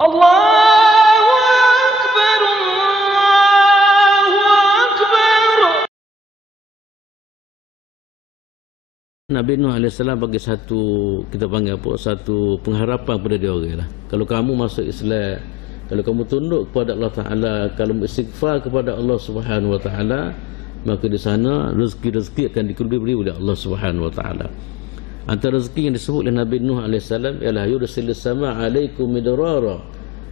Allahu Akbar, Allahu Akbar. Nabi Nuh AS bagi satu, kita panggil apa, satu pengharapan kepada dia orang lah. Kalau kamu masuk Islam, kalau kamu tunduk kepada Allah Ta'ala, kalau istighfar kepada Allah Subhanahu Wa Ta'ala, maka di sana rezeki-rezeki akan diberi oleh Allah Subhanahu Wa Ta'ala. Antara rezeki yang disebut oleh Nabi Nuh AS ialah yursilis sama alaikum midrara.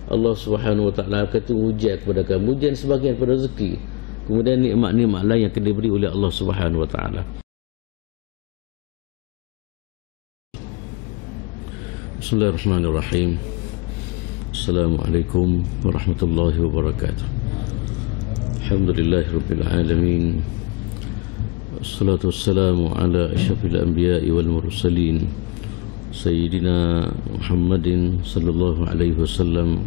Allah Subhanahu Wa Ta'ala akan hujan kepada kamu, hujan sebagian pada rezeki. Kemudian nikmat-nikmat lain yang akan diberi oleh Allah Subhanahu Wa Ta'ala. Bismillahirrahmanirrahim. Assalamualaikum warahmatullahi wabarakatuh. Alhamdulillahirabbil alamin. Wassalatu wassalamu ala asyrafil anbiya'i wal mursalin sayyidina Muhammadin sallallahu alaihi wasallam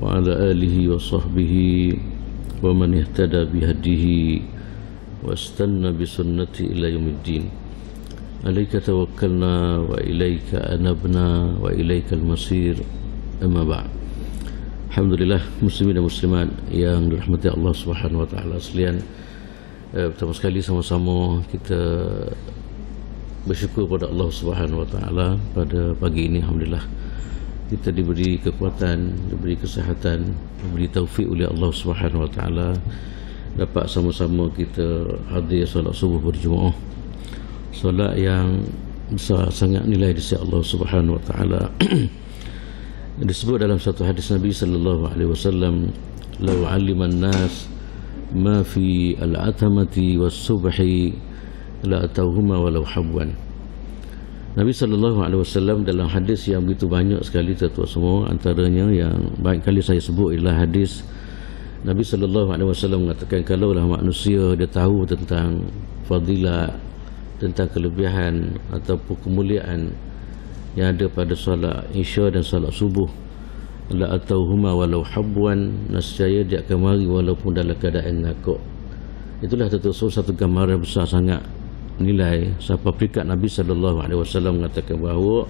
wa ala alihi wa sahbihi wa man ihtada bihadihi wa istanna bi sunnati ila yaumiddin. Alaika tawakkalna wa ilaika anabna wa ilaikal masir. Amma ba'd. Alhamdulillah, muslimin dan muslimat yang dirahmati Allah Subhanahu Wa Ta'ala sekalian, pertama sekali sama-sama kita bersyukur kepada Allah Subhanahu Wa Ta'ala pada pagi ini. Alhamdulillah kita diberi kekuatan, diberi kesihatan, diberi taufik oleh Allah Subhanahu Wa Ta'ala dapat sama-sama kita hadir solat subuh berjemaah, solat yang besar sangat nilai di sisi Allah Subhanahu Wa Ta'ala. Disebut dalam satu hadis Nabi sallallahu alaihi wasallam, "Law 'aliman nas ma fi al-atamati was-subhi la atawhuma walau habwan." Nabi sallallahu alaihi wasallam dalam hadis yang begitu banyak sekali tuan-tuan semua, antaranya yang banyak kali saya sebut ialah hadis Nabi sallallahu alaihi wasallam mengatakan, kalaulah manusia dia tahu tentang fadilat, tentang kelebihan ataupun kemuliaan yang ada pada solat Isya dan solat subuh, la atauhuma walau habwan, nescaya dia akan mari walaupun dalam keadaan ngakuk. Itulah satu gambaran besar sangat nilai sampai peringkat Nabi sallallahu alaihi wasallam mengatakan bahawa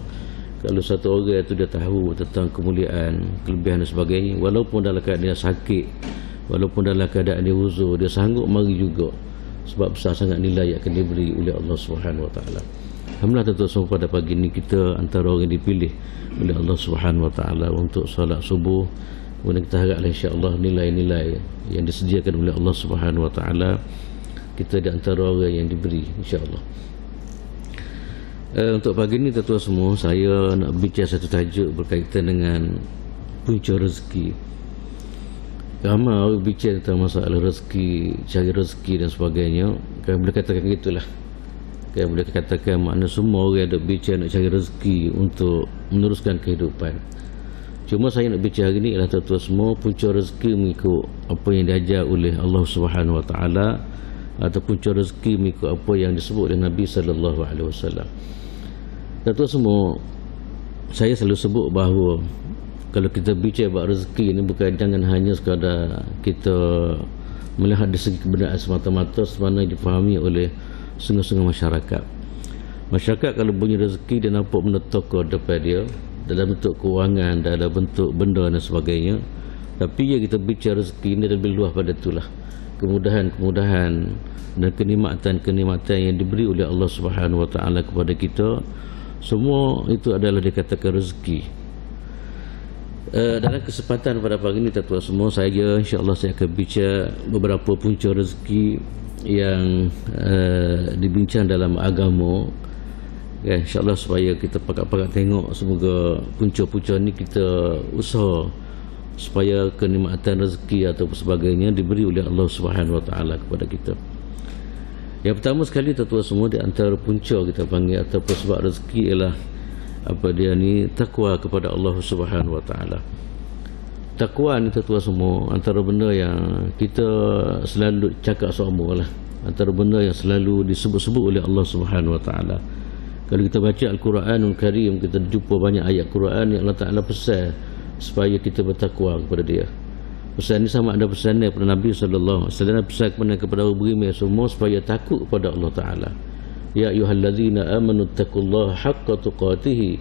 kalau satu orang itu dia tahu tentang kemuliaan, kelebihan dan sebagainya, walaupun dalam keadaan dia sakit, walaupun dalam keadaan dia uzur, dia sanggup mari juga, sebab besar sangat nilai yang akan diberi oleh Allah Subhanahu Wa Ta'ala. Alhamdulillah tuan-tuan, pada pagi ini kita antara orang yang dipilih oleh Allah Subhanahu Wa Ta'ala untuk solat subuh. Kemudian kita haraplah insya-Allah nilai-nilai yang disediakan oleh Allah Subhanahu Wa Ta'ala, kita di antara orang yang diberi insya-Allah. Untuk pagi ini tuan-tuan semua, saya nak bincang satu tajuk berkaitan dengan punca rezeki. Ramai orang bincang tentang masalah rezeki, cari rezeki dan sebagainya. Kan boleh katakan gitulah. Kan boleh katakan makna semua orang ada bincang nak cari rezeki untuk meneruskan kehidupan. Cuma saya nak bincang hari ini ialah tuan-tuan semua, punca rezeki mengikut apa yang diajar oleh Allah Subhanahu Wa Ta'ala, atau punca rezeki mengikut apa yang disebut oleh Nabi sallallahu alaihi wasallam. Tuan-tuan semua, saya selalu sebut bahawa kalau kita bincang bab rezeki ini, bukan jangan hanya sekadar kita melihat dari segi kebenaran semata-mata semana difahami oleh setengah-setengah masyarakat. Masyarakat kalau punya rezeki, dia nampak benda tokoh depan dia dalam bentuk kewangan, dalam bentuk benda dan sebagainya. Tapi ya kita bicara rezeki ini lebih luas pada itulah, kemudahan-kemudahan dan kenikmatan-kenikmatan yang diberi oleh Allah Subhanahu Wa Ta'ala kepada kita, semua itu adalah dikatakan rezeki. Dalam kesempatan pada pagi ini tuan-tuan semua, saya insya-Allah saya akan bincang beberapa punca rezeki yang dibincang dalam agama, ya, insya-Allah supaya kita pakat-pakat tengok, semoga punca-punca ni kita usaha supaya kenikmatan rezeki atau sebagainya diberi oleh Allah Subhanahu Wa Ta'ala kepada kita. Yang pertama sekali tuan-tuan semua, di antara punca kita panggil atau sebab rezeki ialah apa dia ni, takwa kepada Allah Subhanahu Wa Ta'ala. Takwa ni tuan-tuan semua antara benda yang kita selalu cakap sama lah, antara benda yang selalu disebut-sebut oleh Allah Subhanahu Wa Ta'ala. Kalau kita baca Al-Quranul Karim, kita jumpa banyak ayat Quran yang Allah Ta'ala pesan supaya kita bertakwa kepada dia. Pesan ni sama ada pesan daripada Nabi sallallahu alaihi wasallam, pesan kepada orang beriman semua supaya takut kepada Allah Ta'ala. Ya ayyuhallazina amanu taqullaha haqqa tuqatih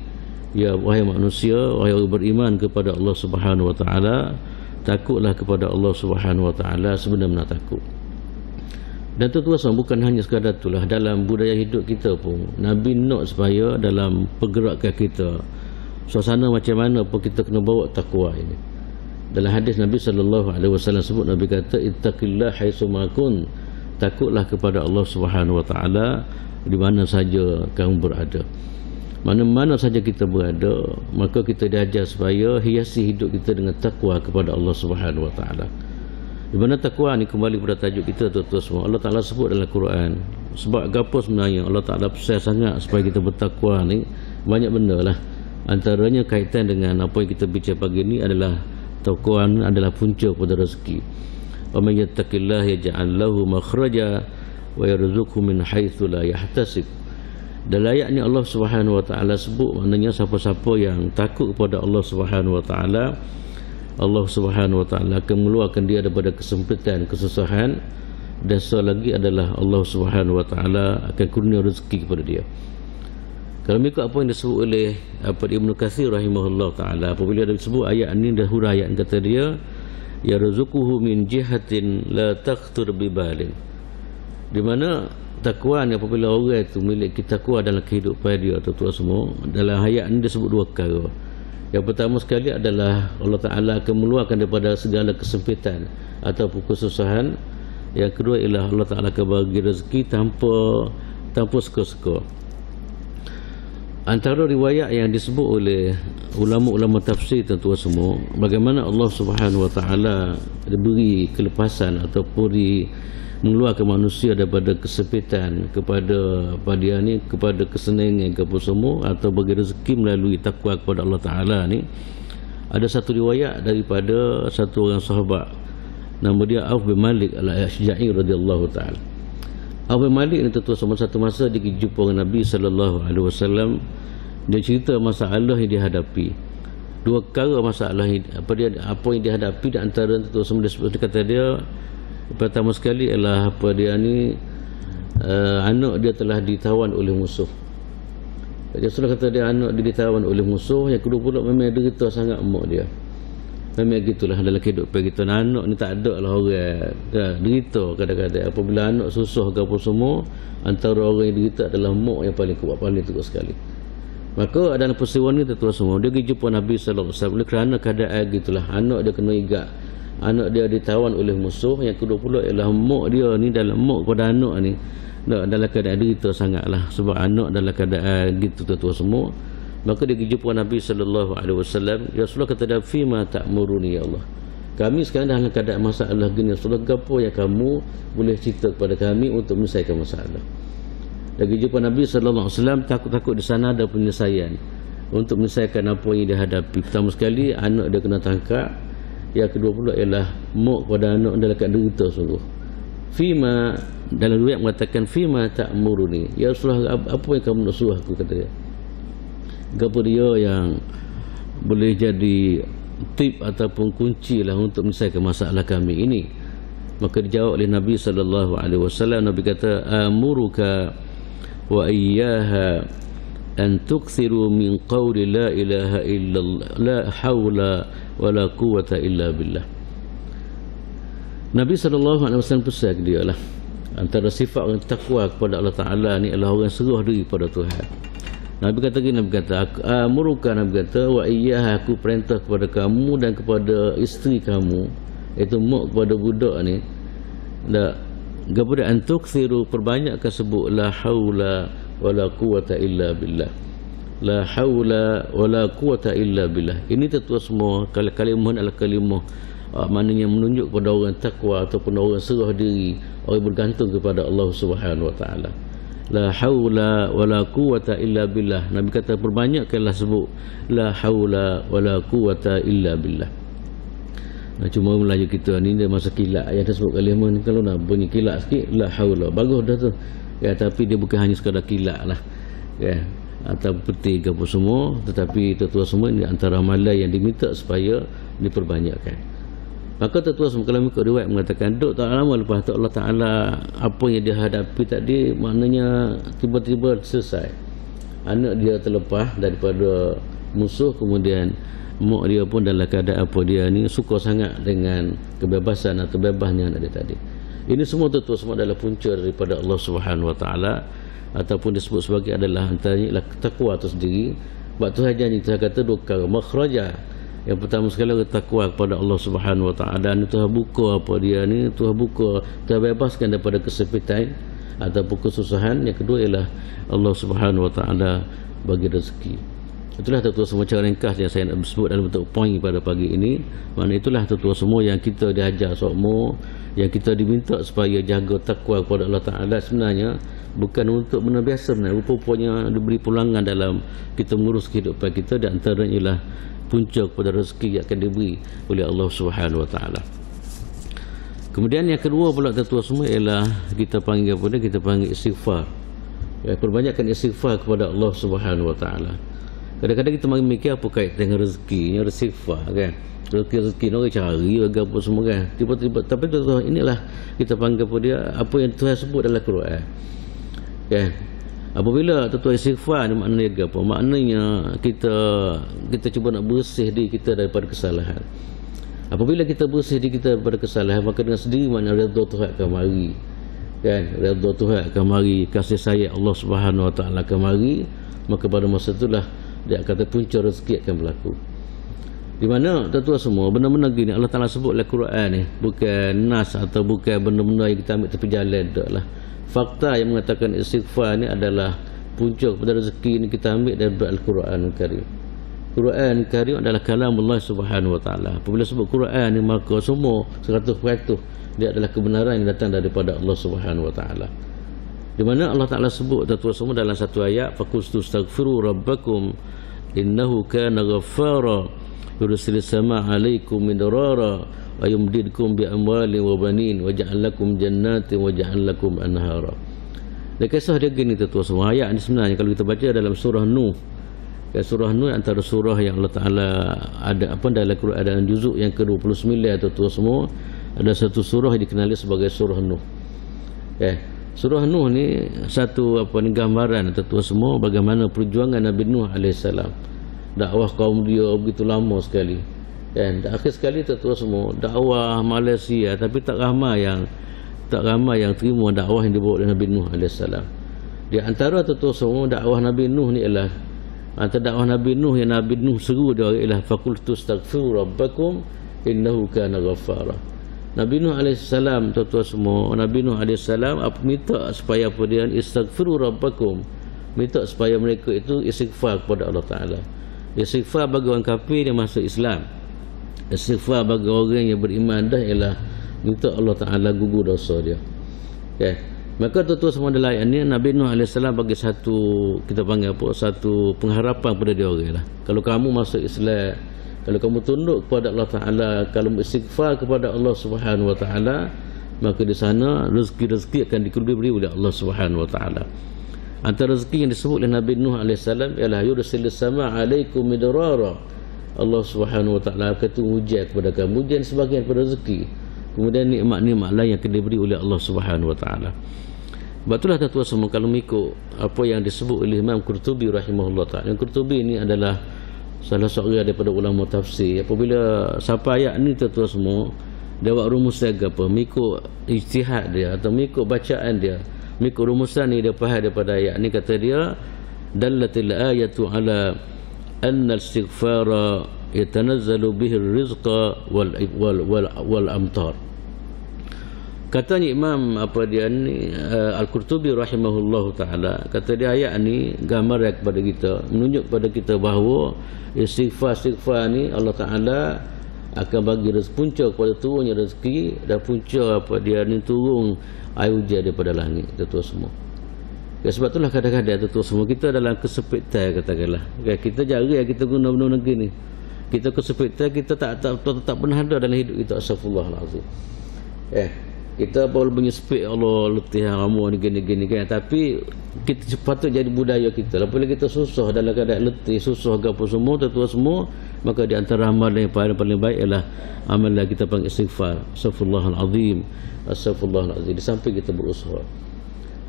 Ya wahai manusia, wahai orang beriman kepada Allah Subhanahu wa taala, takutlah kepada Allah Subhanahu wa taala sebenar-benar takut. Dan tuan-tuan, bukan hanya sekadar itulah, dalam budaya hidup kita pun Nabi nak supaya dalam pergerakan kita, suasana macam mana pun kita kena bawa takwa ini. Dalam hadis Nabi sallallahu alaihi wasallam sebut, Nabi kata ittaqillah haitsu ma kun, takutlah kepada Allah Subhanahu wa taala di mana saja kamu berada. Mana-mana saja kita berada, maka kita diajar supaya hiasi hidup kita dengan takwa kepada Allah Subhanahu wa taala. Di mana takwa ni kembali pada tajuk kita tuan-tuan semua. Allah Taala sebut dalam Quran. Sebab apa sebenarnya Allah Taala pesan sangat supaya kita bertakwa ni? Banyak benda lah. Antaranya kaitan dengan apa yang kita bincang pagi ni adalah takwa adalah punca pada rezeki. Wa may yattaqillaha yaj'al lahu makhraja wa yarzuqhu min haitsu la yahtasib. Dan layaknya Allah Subhanahu wa taala sebut, maknanya siapa-siapa yang takut kepada Allah Subhanahu wa taala, Allah Subhanahu wa taala akan mengeluarkan dia daripada kesempitan, kesusahan, dan selagi adalah Allah Subhanahu wa taala akan kurnia rezeki kepada dia. Kalau mengikut apa yang disebut oleh Ibnu Katsir rahimahullah taala, apabila dia sebut ayat ini, dah huraian kata dia, yarzuquhu min jihatin la takhtur bibalin. Di mana takwa ni, apabila orang itu memiliki takwa dalam kehidupan dia, tuan-tuan semua, dalam ayat ini disebut dua perkara. Yang pertama sekali adalah Allah Ta'ala akan mengeluarkan daripada segala kesempitan ataupun kesusahan. Yang kedua ialah Allah Ta'ala akan bagi rezeki tanpa suka-suka. Antara riwayat yang disebut oleh ulama-ulama tafsir, tuan-tuan semua, bagaimana Allah Subhanahu wa taala diberi kelepasan ataupun mengeluarkan manusia daripada kesempitan kepada dia ni, kepada kesenangan ke apa semua, atau bagi rezeki melalui takwa kepada Allah Ta'ala ni. Ada satu riwayat daripada satu orang sahabat, nama dia Auf bin Malik al-Ashja'i radhiyallahu ta'ala. Auf bin Malik ni tuan-tuan semua, satu masa dia jumpa dengan Nabi sallallahu alaihi wasallam. Dia cerita masalah yang dia hadapi. Dua perkara masalah apa yang dia hadapi, di antara tuan-tuan semua dia kata dia, pertama sekali ialah anak dia telah ditawan oleh musuh. Rasulullah kata dia anak dia ditawan oleh musuh. Yang kedua pula memang derita sangat mak dia. Memang gitulah dalam kehidupan kita. Anak ni tak ada lah orang derita kadang-kadang. Apabila anak susah ke apa semua, antara orang yang derita adalah mak yang paling kuat, paling teruk sekali. Maka dalam peristiwa ni tuan-tuan semua, dia pergi jumpa Nabi sallallahu alaihi wasallam kerana keadaan gitulah. Anak dia kena igat, anak dia ditawan oleh musuh. Yang kedua pula ialah mak dia ni, dalam mak kepada anak ni dalam keadaan derita sangatlah, sebab anak dalam keadaan gitu tuan-tuan semua. Maka dia pergi jumpa Nabi sallallahu alaihi wasallam. Ya Rasulullah, kata dia, fima ta'muruni ya Allah, kami sekarang dalam keadaan masalah gini. Rasulullah, apa yang kamu boleh cerita kepada kami untuk menyelesaikan masalah? Dia pergi jumpa Nabi sallallahu alaihi wasallam, takut-takut di sana ada penyelesaian untuk menyelesaikan apa yang dia hadapi. Pertama sekali, anak dia kena tangkap. Yang kedua pula ialah mak kepada anak dalam keadaan derita sungguh. Fima, dalam riwayat mengatakan fima ta'muruni ya Rasulullah, apa yang kamu nak suruh aku, kata dia. Apa dia yang boleh jadi tip ataupun kunci lah untuk menyelesaikan masalah kami ini? Maka dijawab oleh Nabi sallallahu alaihi wasallam. Nabi kata, amuruka wa iyyaha an tukthiru min qawli la ilaha illallah la hawla wala quwwata illa billah. Nabi SAW pesan dia lah, antara sifat orang takwa kepada Allah Ta'ala ni adalah orang serah diri pada Tuhan. Nabi kata gini, Nabi kata, amuruka, Nabi kata, wa iyyaha, aku perintah kepada kamu dan kepada isteri kamu, iaitu mak kepada budak ni, kepada antukthiru, perbanyakkan sebut la haula wala quwwata illa billah. La haula wala quwwata illa billah. Ini tuan semua, kalau kalimah adalah kalimah maknanya menunjuk kepada orang takwa ataupun orang serah diri, orang bergantung kepada Allah Subhanahu wa taala. La haula wala quwwata illa billah. Nabi kata perbanyakkanlah sebut la haula wala quwwata illa billah. Cuma Melayu kita ni dia masa kilat ayat dia sebut kalimah ni, kalau nak bunyi kilat sikit la haula, bagus dah tu. Ya, tapi dia bukan hanya sekadar kilat lah. Ya, atau peti ke apa semua, tetapi tuan-tuan semua ini antara amalan yang diminta supaya diperbanyakkan. Maka tuan-tuan semua, kalau mengikut riwayat mengatakan duk tak lama lepas tu Allah Ta'ala apa yang dia hadapi tadi, maknanya tiba-tiba selesai. Anak dia terlepas daripada musuh, kemudian mak dia pun dalam keadaan apa dia ni suka sangat dengan kebebasan atau bebasnya ada tadi. Ini semua tentu semua adalah punca daripada Allah Subhanahu Wa Taala, ataupun disebut sebagai adalah antaranya takwa itu sendiri. Sebab tu saja ni kita kata dua perkara makhraja. Yang pertama sekali takwa kepada Allah Subhanahu Wa Taala, dan Tuhan buka apa dia ni, Tuhan buka, terbebaskan daripada kesempitan ataupun kesusahan. Yang kedua ialah Allah Subhanahu Wa Taala bagi rezeki. Itulah tuan-tuan semua cara ringkas yang saya nak sebut dalam bentuk poin pada pagi ini. Maknanya itulah tuan-tuan semua yang kita diajar semua, yang kita diminta supaya jaga takwa kepada Allah Ta'ala, sebenarnya bukan untuk benda biasa. Rupanya diberi pulangan dalam kita mengurus kehidupan kita, dan antaranya ialah punca kepada rezeki yang akan diberi oleh Allah Subhanahu Wa Taala. Kemudian yang kedua pula tuan-tuan semua ialah kita panggil apa dia? Kita panggil istighfar. Ya, perbanyakkan istighfar kepada Allah Subhanahu Wa Taala. Kadang-kadang kita mikir apa kait dengan rezeki, istighfar kan. Rezeki nak cari bagi apa semua kan. Tiba-tiba, tapi tuan-tuan, inilah kita panggil apa dia, apa yang Tuhan sebut dalam Quran. Kan? Apabila tuan-tuan istighfar ni maknanya apa? Maknanya kita cuba nak bersih diri kita daripada kesalahan. Apabila kita bersih diri kita daripada kesalahan, maka dengan sendiri maknanya redha Tuhan akan mari. Kan? Redha Tuhan akan mari, kasih sayang Allah Subhanahu Wa Taala akan mari, maka pada masa itulah dia akan punca rezeki akan berlaku. Di mana tuan-tuan semua benda-benda gini Allah Taala sebut dalam Quran ni, bukan nas atau bukan benda-benda yang kita ambil tepi jalan taklah. Fakta yang mengatakan istighfar ni adalah punca kepada rezeki ni kita ambil daripada Al-Quran Al-Karim. Quran Al-Karim adalah kalam Allah Subhanahu Wa Taala. Apabila sebut Quran ni, maka semua 100% dia adalah kebenaran yang datang daripada Allah Subhanahu Wa Taala. Di mana Allah Ta'ala sebut tuan-tuan semua dalam satu ayat, faqultu astaghfiru rabbakum innahu kana ghaffara yursilis samaa 'alaikum midrara wa yumdidkum bi amwalin wa banin wa ja'al lakum jannatin wa ja'al lakum anhara. Dan kisah dia gini tuan-tuan semua. Ayat ni sebenarnya kalau kita baca dalam surah Nuh. Surah Nuh antara surah yang Allah Ta'ala ada apa dalam Quran, dalam juzuk yang ke-29 tuan-tuan semua, ada satu surah yang dikenali sebagai surah Nuh. Surah Nuh ni satu gambaran tuan-tuan semua bagaimana perjuangan Nabi Nuh AS. Dakwah kaum dia begitu lama sekali. Dan akhir sekali tuan-tuan semua, dakwah Malaysia, tapi tak ramai yang terima dakwah yang dibawa oleh Nabi Nuh AS. Di antara tuan-tuan semua dakwah Nabi Nuh ni ialah, antara dakwah Nabi Nuh yang Nabi Nuh seru dia ialah faqultu astaghfiru rabbakum innahu kana ghaffara. Nabi Nuh AS, tuan-tuan semua, Nabi Nuh AS minta supaya apa dia, istaghfiru rabbakum, minta supaya mereka itu istighfar kepada Allah Ta'ala. Istighfar bagi orang kafir yang masuk Islam, istighfar bagi orang yang beriman dah ialah minta Allah Ta'ala gugur dosa dia. Maka tuan-tuan semua dalam ayat ni, Nabi Nuh AS bagi satu, kita panggil apa, satu pengharapan kepada dia orang lah. Kalau kamu masuk Islam, kalau kamu tunduk kepada Allah Ta'ala, kalau istighfar kepada Allah Subhanahu Wa Ta'ala, maka di sana rezeki-rezeki akan diberi oleh Allah Subhanahu Wa Ta'ala. Antara rezeki yang disebut oleh Nabi Nuh AS ialah yursilis samaa 'alaikum midrara. Allah Subhanahu Wa Ta'ala akan hujan kepada kamu, hujan sebagian daripada rezeki. Kemudian nikmat-nikmat lain yang akan diberi oleh Allah Subhanahu Wa Ta'ala. Sebab itulah tuan-tuan semua, kalau mengikut apa yang disebut oleh Imam Qurtubi rahimahullah ta'ala. Yang Qurtubi ini adalah salah seorang daripada ulama tafsir. Apabila sampai ayat ni tuan-tuan semua, dia buat rumus apa, mengikut ijtihad dia atau mengikut bacaan dia, mengikut rumusan ni dia faham daripada ayat ni, kata dia dallatil ayatu ala anna al-istighfara yatanazzalu bihi ar-rizqa wal amtar. Katanya Imam Al-Qurtubi rahimahullahu ta'ala, kata dia ayat ni gambar kepada kita, menunjuk kepada kita bahawa istighfar ni Allah Ta'ala akan bagi rezeki, punca kepada turunnya rezeki, dan punca ni turun air hujan daripada langit tuan-tuan semua. Sebab itulah kadang-kadang tuan-tuan semua kita dalam kesempitan, katakanlah kita jarang kita guna benda ni, kita kesempitan, kita tak pernah ada dalam hidup kita. Astagfirullahalazim. Kita boleh menyepit Allah letih ramu ni gini-gini kan, tapi kita sepatutnya jadi budaya kita. Apabila kita susah dalam keadaan letih, susah apa semua tuan-tuan semua, maka di antara amalan yang paling baik ialah amalan kita panggil istighfar. Astaghfirullahalazim, astaghfirullahalazim, di samping kita berusaha.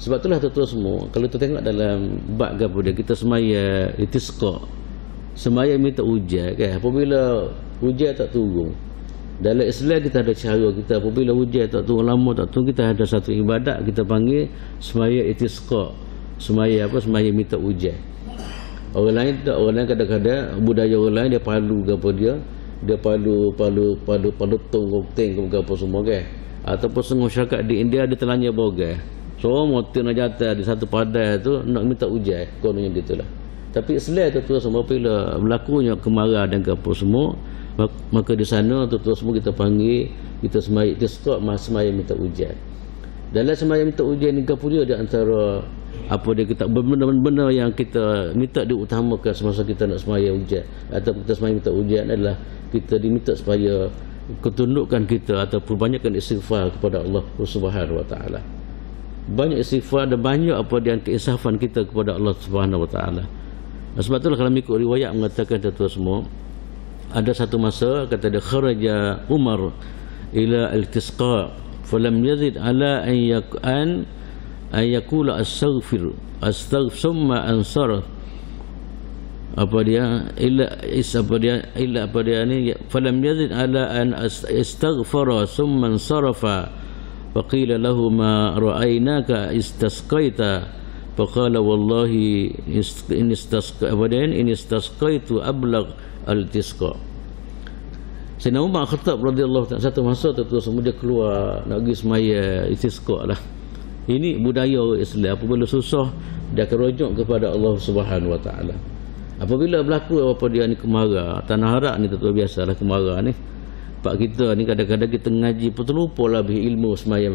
Sebab itulah tuan-tuan semua, kalau kita tengok dalam bab apa dia, kita semaya istisqa. sembahyang minta hujan kan. Apabila hujan tak turun, dalam Islam kita ada cara kita, apabila hujan tak turun lama tak turun, kita ada satu ibadat kita panggil sembahyang istisqa. Sembahyang minta hujan. Orang lain tak, orang lain kadang-kadang budaya orang lain dia palu ke apa dia palu tong ke apa semua kan. Ataupun setengah masyarakat di India dia telanya bogai. So motor nak jatuh di satu padai tu nak minta hujan, kononnya gitulah. Tapi Islam tu semua bila berlakunya kemarau dan apa semua, maka di sana tu semua kita panggil, kita sembahyang istisqa, sembahyang minta hujan. Dalam sembahyang minta hujan ni pula di antara apa dia kita benda-benda yang kita minta diutamakan semasa kita nak sembahyang hujan atau kita sembahyang minta hujan adalah kita diminta supaya ketundukan kita atau perbanyakkan istighfar kepada Allah Subhanahu wa taala. Banyak istighfar dan banyak apa dia keinsafan kita kepada Allah Subhanahu wa taala. Sebab itulah kalau ikut riwayat mengatakan tuan-tuan semua, ada satu masa kata dia kharaja Umar ila al-istisqa falam yazid ala an yaqula astaghfir summa ansara apa dia ni falam yazid ala an astaghfara summa ansarafa faqila lahu ma ra'aynaka istasqaita faqala wallahi in istasqaitu ablagh al-istisqa. Sayyidina Umar Khattab radhiyallahu ta'ala satu masa tu semua dia keluar nak pergi semaya istisqa lah. Ini budaya Islam, apabila susah dia akan rujuk kepada Allah Subhanahu wa taala. Apabila berlaku apa dia ni kemarau, tanah Arab ni tu biasalah kemarau ni. Pak kita ni kadang-kadang kita ngaji pun terlupa lah ilmu semaya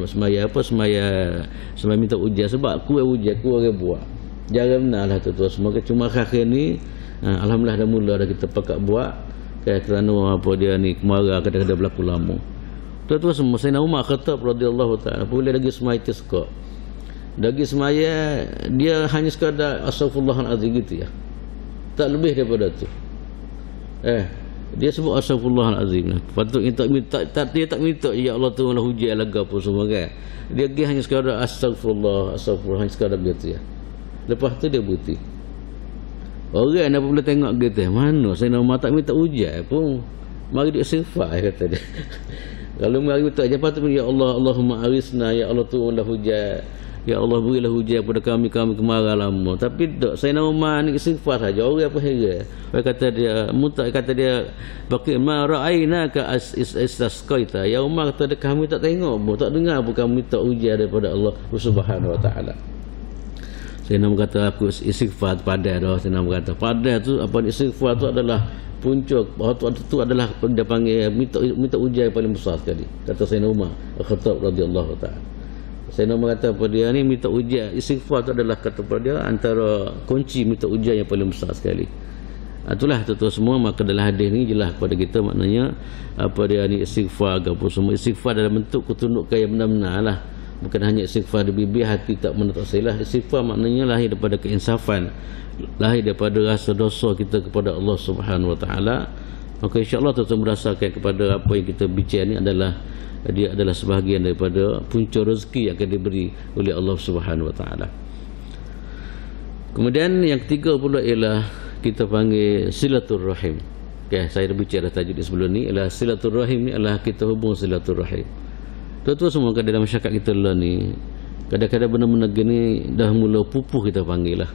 minta hujan sebab kurang hujan, kurang buat. Jarang benar lah tu semua. Cuma akhir ni alhamdulillah dah mula dah kita pakat buat kerana apa dia ni kemarau kadang-kadang berlaku lama. Tu semua Sayyidina Umar Khattab radhiyallahu taala apabila lagi semaya istisqa. Lagi semaya dia hanya sekadar astaghfirullahalazim gitu ya. Tak lebih daripada tu. Dia sebut astaghfirullahalazim. Patut dia tak minta ya Allah turunlah hujan laga apa semua kan. Dia pergi hanya sekadar astagfirullah hanya sekadar gitu ya. Lepas tu dia berhenti. Orang apabila tengok gitu, mana Sayyidina Umar tak minta hujan pun, mari dia istighfar kata dia. Kalau mari minta je patut ya Allah, Allahumma arisna, ya Allah turunlah hujan. Ya Allah berilah hujan kepada kami kemarau lama. Tapi tak, Sayyidina Umar ni istighfar saja. Orang apa heran. Orang kata dia baqi ma ra'ainaka istasqaita. Ya Umar kata dia, kami tak tengok pun, tak dengar pun kamu minta hujan daripada Allah Subhanahu wa taala. Sayyidina Umar kata aku istighfar padai dah. Sayyidina Umar kata padai tu apa istighfar tu adalah puncak, tu adalah dia panggil minta hujan yang paling besar sekali. Kata Sayyidina Umar Khattab radhiyallahu taala. Sayyidina Umar kata pada dia ni minta hujan, istighfar tu adalah kata pada dia antara kunci minta hujan yang paling besar sekali. Itulah tuan-tuan semua, maka dalam hadis ni jelas kepada kita maknanya apa dia ni istighfar apa semua. Istighfar dalam bentuk ketundukan yang benar-benar lah. Bukan hanya istighfar di bibir, hati tak menutup salah. Istighfar maknanya lahir daripada keinsafan, lahir daripada rasa dosa kita kepada Allah Subhanahu wa taala. Maka insya-Allah tuan-tuan merasakan kepada apa yang kita bincang ni adalah dia adalah sebahagian daripada punca rezeki yang akan diberi oleh Allah Subhanahu wa taala. Kemudian yang ketiga pula ialah kita panggil silaturrahim. Okey, saya dah bicara tajuk di sebelum ni ialah silaturrahim ni adalah kita hubung silaturrahim. Tuan-tuan semua dalam masyarakat kita lah ni kadang-kadang benda-benda gini dah mula pupuh kita panggil lah.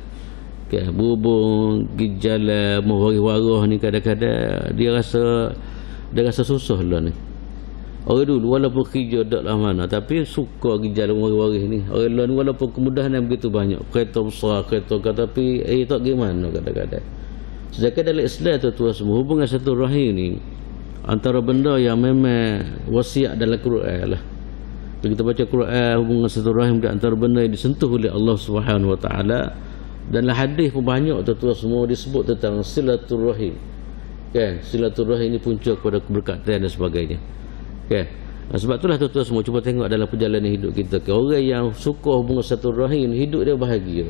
Okey, berhubung pergi jalan mewaris-waris ni kadang-kadang dia rasa susah lah ni. Orang dulu walaupun kerja tak lah mana, tapi suka pergi jalan waris-waris ni. Orang lain walaupun kemudahan yang begitu banyak, kereta besar, kereta tapi tak gimana kadang-kadang. Sedangkan dalam Islam tu semua hubungan satu rahim ni antara benda yang memang wasiat dalam Quran lah. Bila kita baca Quran, hubungan satu rahim di antara benda yang disentuh oleh Allah Subhanahu wa taala. Dan dalam hadis pun banyak tu semua disebut tentang silaturrahim. Kan? Silaturrahim ini punca kepada keberkatan dan sebagainya. Okay. Sebab itulah tuan-tuan semua cuba tengok dalam perjalanan hidup kita. Orang yang suka hubungan satu rahim, hidup dia bahagia.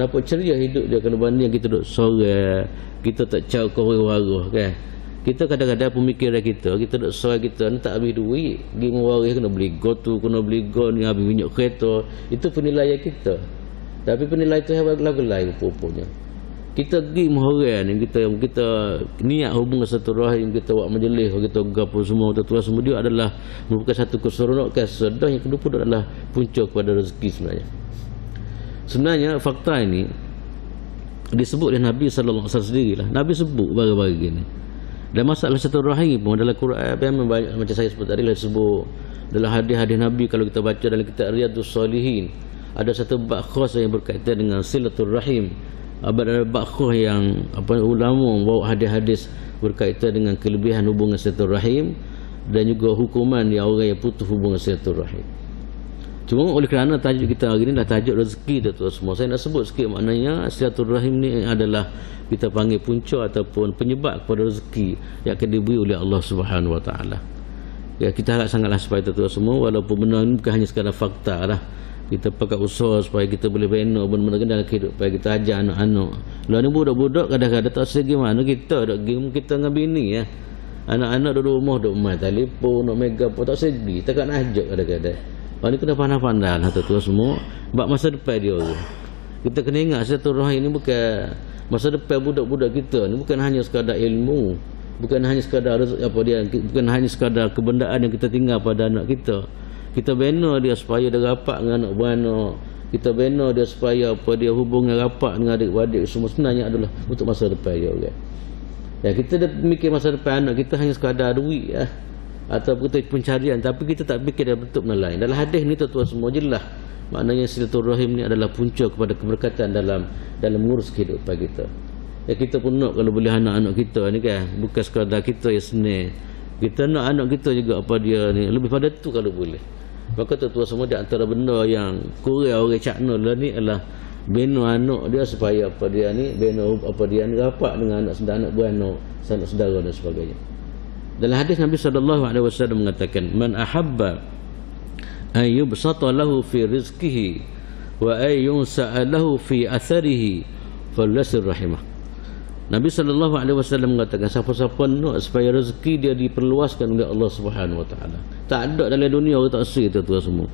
Dapat ceria hidup dia kalau banding kita duduk sorang, kita tak cau ke waris kan. Kita kadang-kadang pemikiran kita duduk sorang kita ni tak habis duit, pergi mewaris kena beli gotu, kena beli gon, ni habis minyak kereta. Itu penilaian kita. Tapi penilaian tu hebat gelai rupanya. kita pergi mahorang ni, kita niat hubungan silaturahim, kita buat majlis, kita gapo semua, kita semua, dia adalah merupakan satu keseronokan sedah. Yang kedua pun adalah punca kepada rezeki sebenarnya. Sebenarnya fakta ini disebut oleh Nabi sallallahu alaihi wasallam sendirilah. Nabi sebut baru-baru gini. Dan masalah silaturahim pun dalam Quran banyak, macam saya sebut tadi lah, sebut dalam hadis-hadis Nabi. Kalau kita baca dalam kitab Riyadhus Shalihin, ada satu bab khas yang berkaitan dengan silaturahim. Ada bab khas yang ulama bawa hadis-hadis berkaitan dengan kelebihan hubungan silaturahim dan juga hukuman yang orang yang putus hubungan silaturahim. Cuma oleh kerana tajuk kita hari ini dah tajuk rezeki tu semua, saya nak sebut sikit maknanya silaturahim ni adalah kita panggil punca ataupun penyebab kepada rezeki yang akan diberi oleh Allah Subhanahu Wa Taala. Ya, kita harap sangatlah supaya tu semua, walaupun benar ini bukan hanya sekadar fakta lah, kita pakai usaha supaya kita boleh bina benar-benar dalam kehidupan, supaya kita ajar anak-anak. Lah ni budak-budak kadang-kadang tak segi mana kita dak game kita dengan bini ya. Anak-anak duduk rumah duk main telefon, nak mega pun tak segi, tak nak ajak kadang-kadang. Ni kena pandai-pandai lah tu semua bab masa depan dia orang. Kita kena ingat silaturahim ini bukan masa depan budak-budak kita ni, bukan hanya sekadar ilmu, bukan hanya sekadar bukan hanya sekadar kebendaan yang kita tinggal pada anak kita. Kita bina dia supaya dia rapat dengan anak beranak, kita bina dia supaya dia hubungan rapat dengan adik-adik semua, sebenarnya adalah untuk masa depan dia orang. Ya, kita dah mikir masa depan anak kita hanya sekadar duit ya, atau kita pencarian, tapi kita tak fikir dalam bentuk lain. Dalam hadis ni tuan semua jelas maknanya silaturahim ni adalah punca kepada keberkatan dalam mengurus kehidupan kita. Ya, kita pun nak kalau boleh anak-anak kita ni kan, bukan sekadar kita yang senang, kita nak anak kita juga dia ni lebih pada tu kalau boleh. Maka tuan semua di antara benda yang kurang orang cakna lah ni adalah bina anak dia supaya dia ni bina dia ni rapat dengan anak beranak, sanak saudara dan sebagainya. Dalam hadis Nabi SAW mengatakan, man ahabba an yubsata lahu fi rizqihi wa an yunsa'a lahu fi atharihi falyasir rahimah. Nabi SAW mengatakan, siapa-siapa nak supaya rezeki dia diperluaskan oleh Allah Subhanahu Wa Taala. Tak ada dalam dunia orang tak sih tu semua.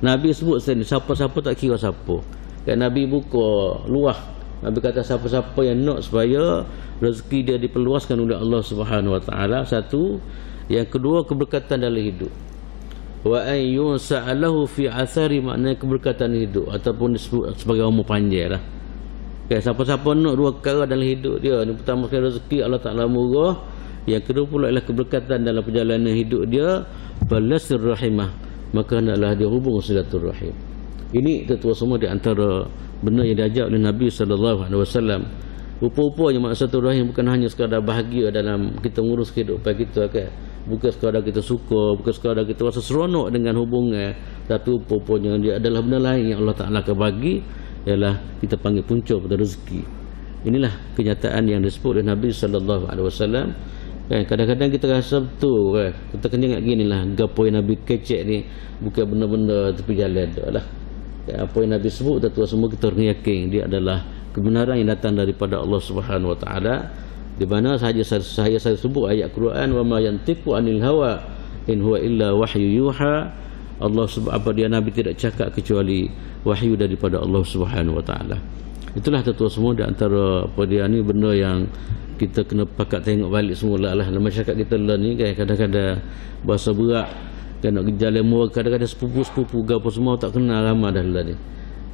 Nabi sebut sini, siapa-siapa tak kira siapa. Kan Nabi buka luah. Nabi kata siapa-siapa yang nak supaya rezeki dia diperluaskan oleh Allah Subhanahu Wa Taala. Satu, yang kedua keberkatan dalam hidup. Wa an yusa'alahu fi athari, maknanya keberkatan hidup ataupun disebut sebagai umur panjang lah. Okay, siapa-siapa nak dua perkara dalam hidup dia ni, pertama sekali rezeki Allah Taala murah, yang kedua pula ialah keberkatan dalam perjalanan hidup dia, balasir rahimah, maka hendaklah dia hubung silaturahim. Ini ketua semua di antara benda yang diajar oleh Nabi SAW. Rupa-rupanya maksud silaturahim bukan hanya sekadar bahagia dalam kita ngurus kehidupan kita kan, bukan sekadar kita suka, bukan sekadar kita rasa seronok dengan hubungan, tapi rupa-rupanya dia adalah benda lain yang Allah Ta'ala akan bagi, ialah kita panggil punca pada rezeki. Inilah kenyataan yang disebut oleh Nabi SAW. Kadang-kadang kita rasa betul kan, kita kena ingat gini lah, gapo yang Nabi kecek ni bukan benda-benda tepi jalan tu lah. Apa yang Nabi sebut tentu semua kita kena yakin dia adalah kebenaran yang datang daripada Allah Subhanahu Wa Taala. Di mana sahaja saya sebut ayat Quran, wa ma yantiqu anil hawa in huwa illa wahyu yuha. Allah apa dia Nabi tidak cakap kecuali wahyu daripada Allah Subhanahu Wa Taala. Itulah tentu semua di antara apa dia ni benda yang kita kena pakat tengok balik semula lah. Dalam masyarakat kita lah ni kan, kadang-kadang bahasa berat kan, nak jalan murah, kadang-kadang sepupu-sepupu apa semua tak kenal ramah dah lah ni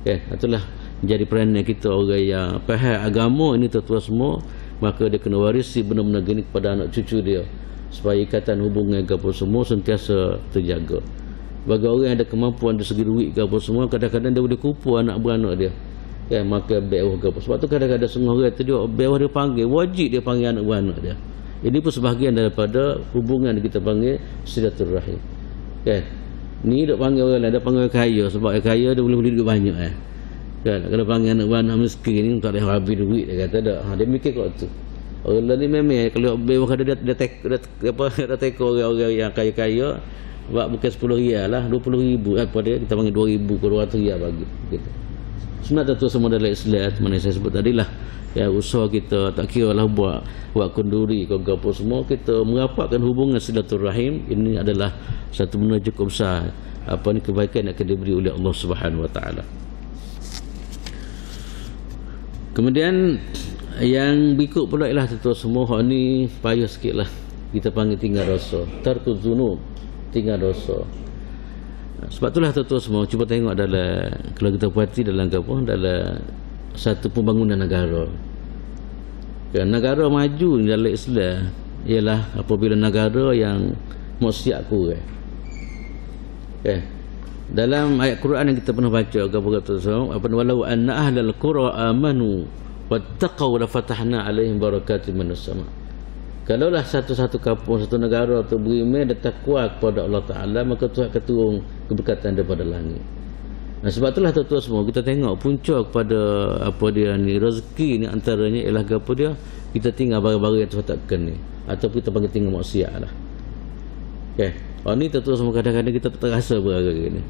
kan. Itulah menjadi peranan kita orang yang faham agama ini tertua semua, maka dia kena warisi benda-benda gini kepada anak cucu dia supaya ikatan hubungan apa semua sentiasa terjaga. Bagi orang yang ada kemampuan dari segi duit apa semua, kadang-kadang dia boleh kupu anak beranak dia kan, maka bawah ke apa. Sebab tu kadang-kadang setengah orang tu dia bawah dia panggil, wajib dia panggil anak beranak dia. Ini pun sebahagian daripada hubungan kita panggil silaturahim kan. Ni dok panggil orang lain, dia panggil kaya sebab kaya dia boleh duit banyak kan. Kalau panggil anak beranak miskin ni tak ada habis duit, dia kata dak. Dia mikir kat tu. Orang lain ni memang kalau bawah dia teko orang-orang yang kaya-kaya buat bukan 10 riyal lah, 20,000 apa dia kita panggil 2,000 ke 200 riyal bagi gitu. Sebenarnya tu semua dalam Islam mana saya sebut tadi lah ya, usaha kita tak kira lah buat kenduri ke apa semua, kita merapatkan hubungan silaturahim. Ini adalah satu benda cukup besar apa ni kebaikan yang akan diberi oleh Allah Subhanahu Wa Taala. Kemudian Yang berikut pula ialah tuan semua, hak ni payah sikit lah. Kita panggil tinggal dosa, tarkuz zunub, tinggal dosa. Sebab itulah tuan semua, cuba tengok dalam, kalau kita perhati dalam apa, dalam satu pembangunan negara. Negara maju dalam Islam ialah apabila negara yang maksiat kurang. Dalam ayat Quran yang kita pernah baca, apa kata apa, walau anna ahlal qura amanu wattaqau la fatahna alaihim barakatin minas sama. Kalaulah satu-satu kampung, satu negara tu beriman dan takwa kepada Allah Taala, maka Tuhan akan turun keberkatan daripada langit. Nah, sebab itulah tuan-tuan semua, kita tengok punca kepada apa dia ni, rezeki ni antaranya ialah apa dia, kita tinggal barang-barang yang Tuhan takkan ni, atau kita panggil tinggal maksiat lah. Ni tuan-tuan semua, kadang-kadang kita tak terasa berapa ni.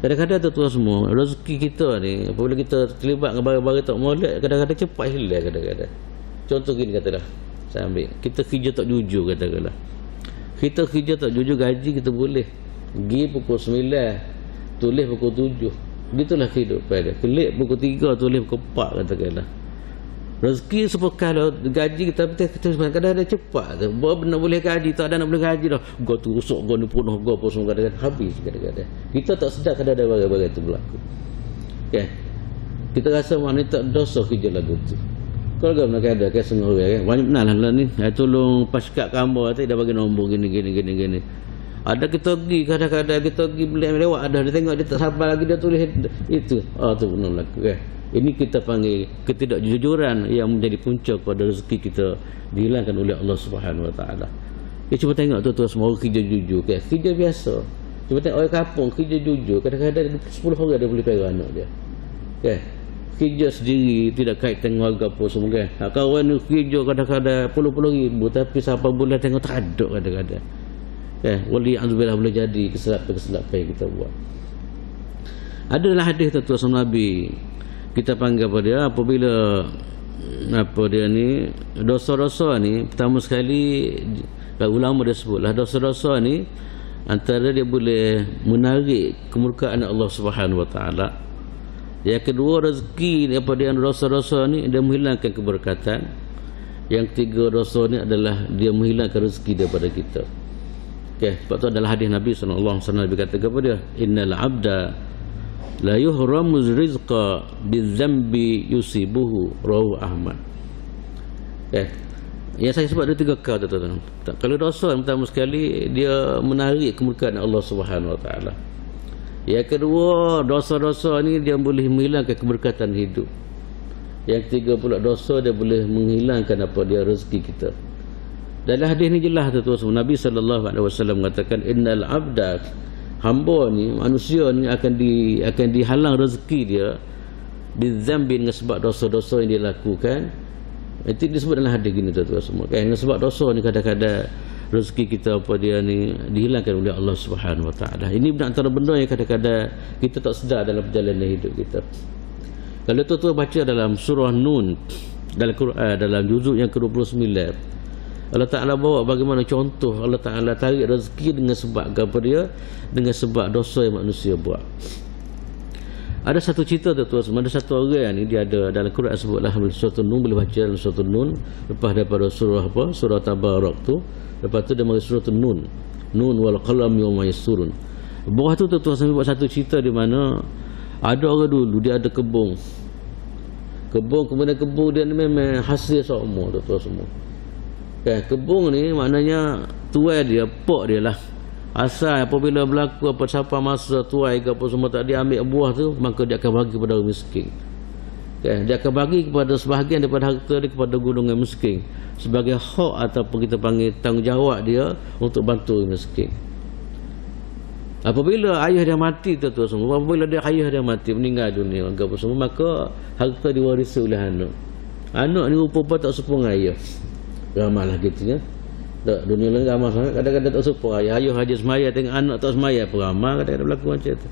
Kadang-kadang tuan-tuan semua, rezeki kita ni apabila kita terlibat dengan barang-barang tak molek, kadang-kadang cepat hilang kadang-kadang. Contoh gini katalah, saya ambil, kita kerja tak jujur katakanlah. Kita kerja tak jujur, gaji kita boleh pergi pukul 9, tulis pukul 7. Gitulah kehidupan dia. Kelik pukul 3, tulis pukul 4 katakanlah. Rezeki sepekal gaji kita, kadang-kadang cepat tu. Nak boleh gaji, tak ada nak boleh gaji dah. Gua tu rusuk, gua ni penuh, gua pun semua kadang-kadang habis kadang-kadang. Kita tak sedar kadang-kadang barang-barang tu berlaku. Kita rasa mana tak dosa kerja lagu tu. Kalau kau nak ada ke setengah orang banyak benar lah ni. Tolong paskat gambar tu dah bagi nombor gini. Ada kita pergi, kadang-kadang kita pergi beli lewat, ada dia tengok dia tak sabar lagi, dia tulis itu. Tu benar laku Ini kita panggil ketidakjujuran yang menjadi punca pada rezeki kita dihilangkan oleh Allah Subhanahu Wa Taala. Cuba tengok tuan-tuan semua, orang kerja jujur, kerja biasa. Cuba tengok orang kampung kerja jujur, kadang-kadang 10 orang dia boleh pegang anak dia. Kerja sendiri, tidak kait dengan warga apa semua kawan ni kerja kadang-kadang puluh-puluh ribu, tapi siapa boleh tengok tak ada kadang-kadang. Wali'adzubillah boleh jadi kesilapan yang kita buat. Adalah hadis tuan-tuan sama Nabi, kita panggil apa dia, apabila apa dia ni, dosa-dosa ni, pertama sekali ulama dia sebutlah, dosa-dosa ni antara dia boleh menarik kemurkaan Allah Subhanahu Wa Taala. Yang kedua, rezeki ni, apa dia, dosa-dosa ni dia menghilangkan keberkatan. Yang ketiga, dosa ni adalah dia menghilangkan rezeki daripada kita. Sebab tu adalah hadis Nabi sallallahu alaihi wasallam, Nabi kata kepada dia, innal abda la yuhramu rizqa bizambi yusibuhu, rawahu Ahmad. Yang saya sebut ada 3 kali tuan-tuan. Kalau dosa pertama sekali dia menarik kemurkaan Allah Subhanahu Wa Taala. Yang kedua, dosa-dosa ni dia boleh menghilangkan keberkatan hidup. Yang ketiga pula, dosa dia boleh menghilangkan apa dia, rezeki kita. Dalam hadis ni jelas tuan-tuan, Nabi SAW mengatakan innal abda, hamba ni, manusia ni akan dihalang rezeki dia bizambi, dengan sebab dosa-dosa yang dia lakukan. Itu disebut dalam hadis gini tuan-tuan semua. Dengan sebab dosa ni kadang-kadang rezeki kita apa dia ni dihilangkan oleh Allah Subhanahu Wa Taala. Ini antara benda yang kadang-kadang kita tak sedar dalam perjalanan hidup kita. Kalau tuan-tuan baca dalam surah Nun dalam Quran, dalam juzuk yang ke-29, Allah Ta'ala bawa bagaimana contoh Allah Ta'ala tarik rezeki dengan sebab apa dia, dengan sebab dosa yang manusia buat. Ada satu cerita tuan-tuan, ada satu orang ni, dia ada dalam Quran sebutlah surah Nun, boleh baca dalam surah Nun lepas daripada surah apa, surah Tabarak tu, lepas tu dia mari surah Nun wal qalam wa ma yasurun. Bawah tu tuan-tuan sampai buat satu cerita di mana ada orang dulu dia ada kebun, kemudian kebun dia ni memang hasil semua tuan-tuan semua. Kebun ni maknanya tuai dia, pok dia lah. Asal apabila berlaku apa, siapa masa tuai ke apa semua tak dia ambil buah tu, maka dia akan bagi kepada orang miskin. Dia akan bagi kepada sebahagian daripada harta dia kepada golongan miskin sebagai hak ataupun kita panggil tanggungjawab dia untuk bantu orang miskin. Apabila ayah dia mati tuan-tuan semua, apabila ayah dia mati, meninggal dunia apa semua, maka harta diwarisi oleh anak. Anak ni rupa-rupa tak sepung ayah. Ramahlah gitunya. Tak, dunia lain ramah sangat, kadang-kadang tak sepung ayah. Ayah haji semaya, tengok anak tak semaya pun ramah, kadang-kadang berlaku macam tu.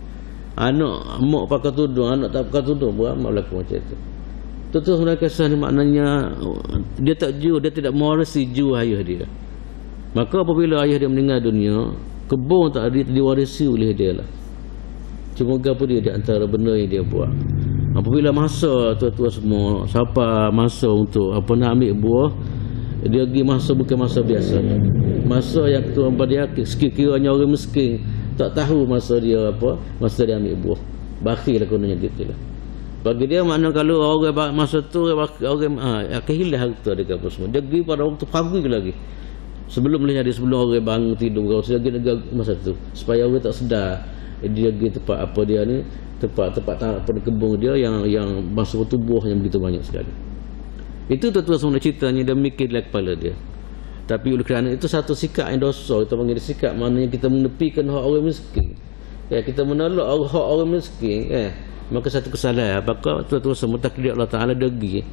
Anak mak pakai tudung, anak tak pakai tudung pun ramah berlaku macam tu. Tuan-tuan sebenarnya kisah ni maknanya dia tak jiwa, dia tidak mewarisi jiwa ayah dia. Maka apabila ayah dia meninggal dunia, kebun tak diwarisi oleh dia lah. Cuma apa dia di antara benda yang dia buat. Apabila masa tua-tua semua, siapa masa untuk apa nak ambil buah, dia pergi masa bukan masa biasa. Masa yang Tuhan pada dia sekiranya orang miskin tak tahu masa dia apa, masa dia ambil buah. Bakhil kononnya gitu lah. Bagi dia makna kalau orang masa tu orang akan hilang harta dia apa semua. Dia pergi pada waktu pagi lagi. Sebelum orang bangun tidur kau lagi masa tu supaya orang tak sedar dia pergi tempat apa dia ni, tempat apa kebun dia yang masa bertubuh yang begitu banyak sekali. Itu tuan-tuan semua ceritanya, dia mikirlah kepala dia. Tapi oleh kerana itu satu sikap yang dosa, kita panggil sikap maknanya kita menepikan hak orang miskin. Kita menolak hak orang miskin, maka satu kesalahan. Maka tuan-tuan semua takdir Allah Ta'ala degi.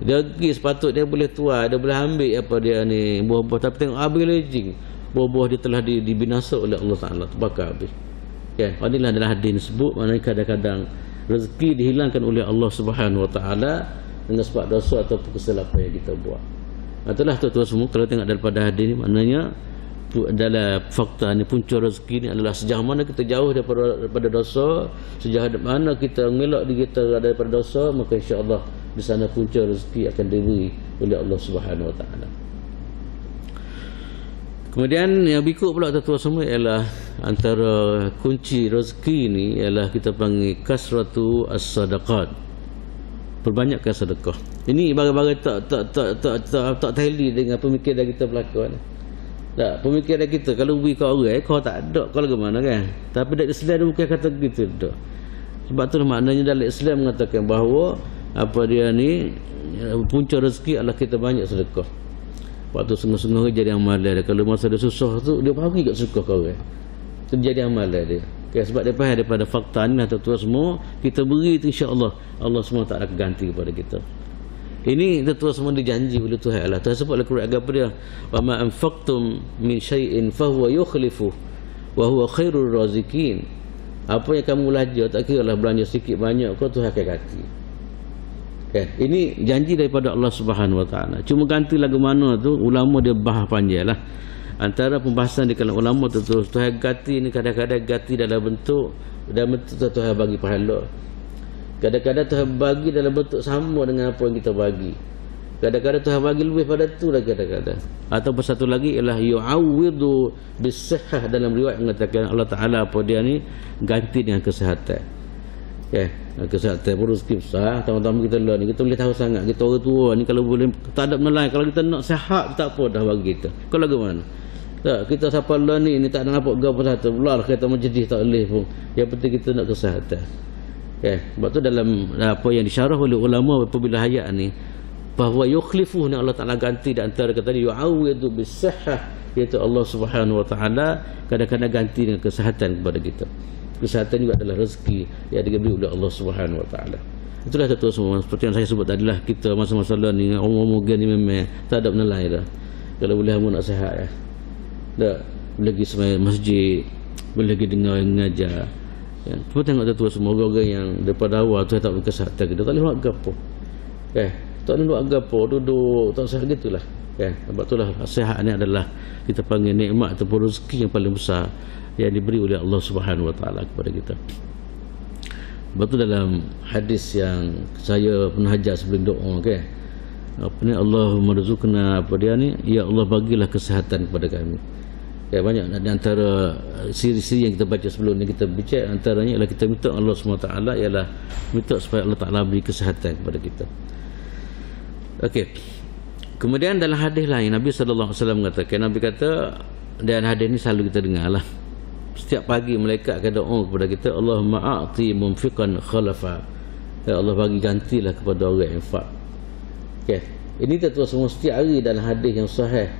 Degi sepatut dia boleh tuai, dia boleh ambil apa dia ni buah-buah, tapi tengok habis lejing. Buah-buah dia telah dibinasa oleh Allah Ta'ala, terbakar habis. Inilah adalah hadis disebut maknanya kadang-kadang rezeki dihilangkan oleh Allah Subhanahu Wa Ta'ala dengan sebab dosa atau kesilapan yang kita buat. Itulah tuan-tuan semua, kalau tengok daripada hadis ni maknanya dalam fakta ni punca rezeki ni adalah sejauh mana kita jauh daripada dosa, sejauh mana kita mengelak diri kita daripada dosa, maka insya-Allah di sana punca rezeki akan diberi oleh Allah Subhanahu Wa Ta'ala. Kemudian yang berikut pula tuan-tuan semua ialah antara kunci rezeki ni ialah kita panggil kasratu as-sadaqat. Perbanyakkan sedekah. Ini barang-barang tak tali dengan pemikiran kita berlaku. Tak, pemikiran kita kalau beri ke orang kau tak ada kau lagu mana kan. Tapi dalam Islam dia bukan kata begitu dah. Sebab tu maknanya dalam Islam mengatakan bahawa apa dia ni punca rezeki adalah kita banyak sedekah. Waktu sungguh-sungguh jadi amalan dia. Kalau masa dia susah tu dia bagi kat suka kau orang. Itu jadi amalan dia. Sebab dia faham daripada fakta ni lah tuan-tuan semua, kita beri tu insya-Allah Allah semua tak akan ganti kepada kita. Ini tuan-tuan semua dijanji oleh Tuhan Allah. Tuhan sebut dalam Quran apa dia? Wa ma anfaqtum min syai'in fa huwa yukhlifu wa huwa khairur raziqin. Apa yang kamu belajar tak kira lah belanja sikit banyak kau Tuhan akan ganti. Ini janji daripada Allah Subhanahu Wa Ta'ala. Cuma ganti lagu mana tu ulama dia bahas panjang lah. Antara pembahasan di kalangan ulama tu Tuhan ganti ni kadang-kadang ganti dalam bentuk Tuhan bagi pahala. Kadang-kadang Tuhan bagi dalam bentuk sama dengan apa yang kita bagi. Kadang-kadang Tuhan bagi lebih pada tu lagi kadang-kadang. Atau satu lagi ialah yu'awwidu bis-sihhah, dalam riwayat mengatakan Allah Ta'ala apa dia ni ganti dengan kesihatan. Kesihatan rezeki besar. Tamu-tamu kita lah ni kita boleh tahu sangat kita orang tua ni kalau boleh tak ada menelai, kalau kita nak sihat tak apa dah bagi kita. Kalau bagaimana? Tak, kita siapa lah ni tak ada nampak gapo satu. Belah kita menjedih tak boleh pun. Yang penting kita nak kesihatan. Sebab tu dalam apa yang disyarah oleh ulama apabila hayat ni bahawa yukhlifu ni Allah Ta'ala ganti di antara kata dia yu'awwidu bis-sihhah, iaitu Allah Subhanahu Wa Ta'ala kadang-kadang ganti dengan kesihatan kepada kita. Kesihatan juga adalah rezeki yang diberi oleh Allah Subhanahu Wa Ta'ala. Itulah tuan-tuan semua, seperti yang saya sebut tadi lah, kita masa-masa ni umur-umur ni memang tak ada menilai dah. Kalau boleh kamu nak sihat tak boleh pergi sembahyang masjid, boleh pergi dengar mengajar. Cuba tengok tuan-tuan semua orang-orang yang daripada awal tu tak berkesihatan kita tak boleh buat gapo. Tak boleh buat gapo, duduk tak sihat gitulah. Sebab itulah sihat ni adalah kita panggil nikmat ataupun rezeki yang paling besar yang diberi oleh Allah Subhanahu Wa Ta'ala kepada kita. Sebab tu dalam hadis yang saya pernah ajar sebelum doa apa ni, Allahumma rizukna apa dia ni, ya Allah bagilah kesihatan kepada kami. Banyak di antara siri-siri yang kita baca sebelum ni kita bincang, antaranya ialah kita minta Allah SWT ialah minta supaya Allah Ta'ala beri kesihatan kepada kita. Kemudian dalam hadis lain Nabi SAW mengatakan, Nabi kata, dan hadis ni selalu kita dengar lah, setiap pagi malaikat akan doa kepada kita, Allahumma a'ti munfiqan khalafa, ya Allah bagi gantilah kepada orang yang infak. Ini tuan-tuan semua setiap hari dalam hadis yang sahih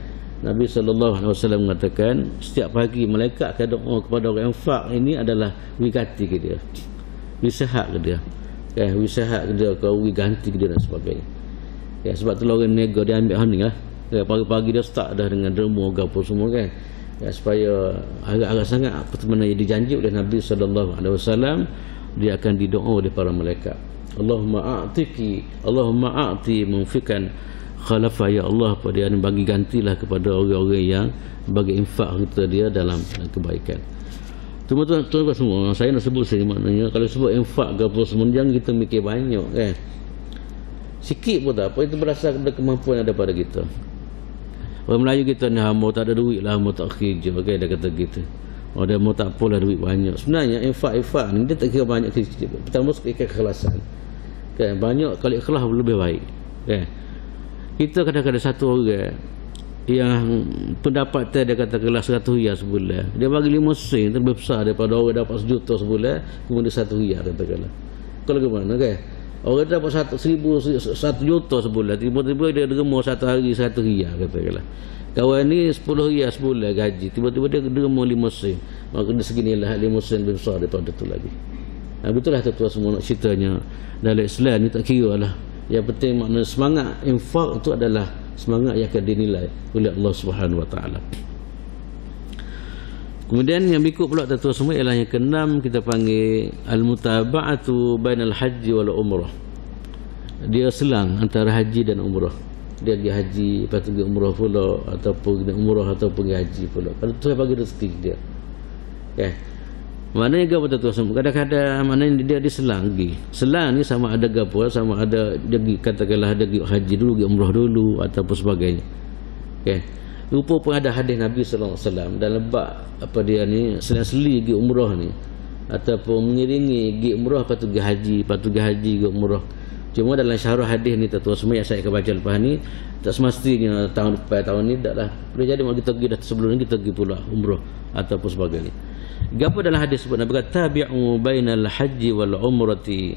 Nabi SAW mengatakan setiap pagi malaikat akan doa kepada orang yang infak. Ini adalah ganti ke dia, sihat ke dia, sihat ke dia, kau ganti ke dia dan sebagainya. Sebab tu orang nega dia ambil ni lah. Pagi-pagi dia start dah dengan derma apa semua supaya agak-agak sangat apa mana yang dijanji oleh Nabi SAW, dia akan didoa oleh para malaikat. Allahumma a'ti munfikan khalafa, ya Allah pada dia bagi gantilah kepada orang-orang yang bagi infak kita dia dalam kebaikan. Cuma tuan-tuan semua, saya nak sebut sini maknanya kalau sebut infak ke apa semua, jangan kita mikir banyak kan. Sikit pun tak apa, itu berasal kepada kemampuan yang ada pada kita. Orang Melayu kita ni, hamba tak ada duit lah, hamba tak kerja, okay, dia kata gitu. Oh, dia mau tak apalah duit banyak. Sebenarnya infak ni dia tak kira banyak sikit. Pertama sekali keikhlasan. Kan, banyak kali ikhlas lebih baik. Kan. Kita kadang-kadang satu orang yang pendapatan dia kata kelas 100 riyal sebulan, dia bagi 5 sen lebih besar daripada orang dapat 1 juta sebulan kemudian 1 riyal katakanlah. Kalau ke mana kan? Orang dapat 1 juta sebulan, tiba-tiba dia derma satu hari 1 riyal katakanlah. Kawan ni 10 riyal sebulan gaji, tiba-tiba dia derma 5 sen. Maka dia seginilah 5 sen lebih besar daripada tu lagi. Nah, betul lah tuan-tuan semua nak ceritanya. Dalam Islam ni tak kira lah. Yang penting makna semangat infak itu adalah semangat yang akan dinilai oleh Allah Subhanahu Wa Taala. Kemudian yang berikut pula tuan-tuan semua ialah yang keenam, kita panggil al-mutaba'atu bainal haji wal umrah. Dia selang antara haji dan umrah. Dia pergi haji, lepas tu pergi umrah pula, ataupun pergi umrah ataupun pergi haji pula. Kalau Tuhan bagi rezeki dia. Okay. Maknanya gapo tuan-tuan semua? Kadang-kadang maknanya dia diselang lagi. Selang ni sama ada gapo, sama ada dia pergi katakanlah dia pergi haji dulu, pergi umrah dulu ataupun sebagainya. Okey. Rupa pun ada hadis Nabi sallallahu alaihi wasallam dalam bab apa dia ni selang-seli pergi umrah ni ataupun mengiringi pergi umrah lepas tu pergi haji, lepas tu pergi haji ke umrah. Cuma dalam syarah hadis ni tuan-tuan semua yang saya akan baca lepas ni tak semestinya tahun depan tahun ni taklah. Boleh jadi mak kita pergi dah sebelum ni kita pergi pula umrah ataupun sebagainya. Gapo dalam hadis sebut Nabi kata tabi'u bainal haji wal umrati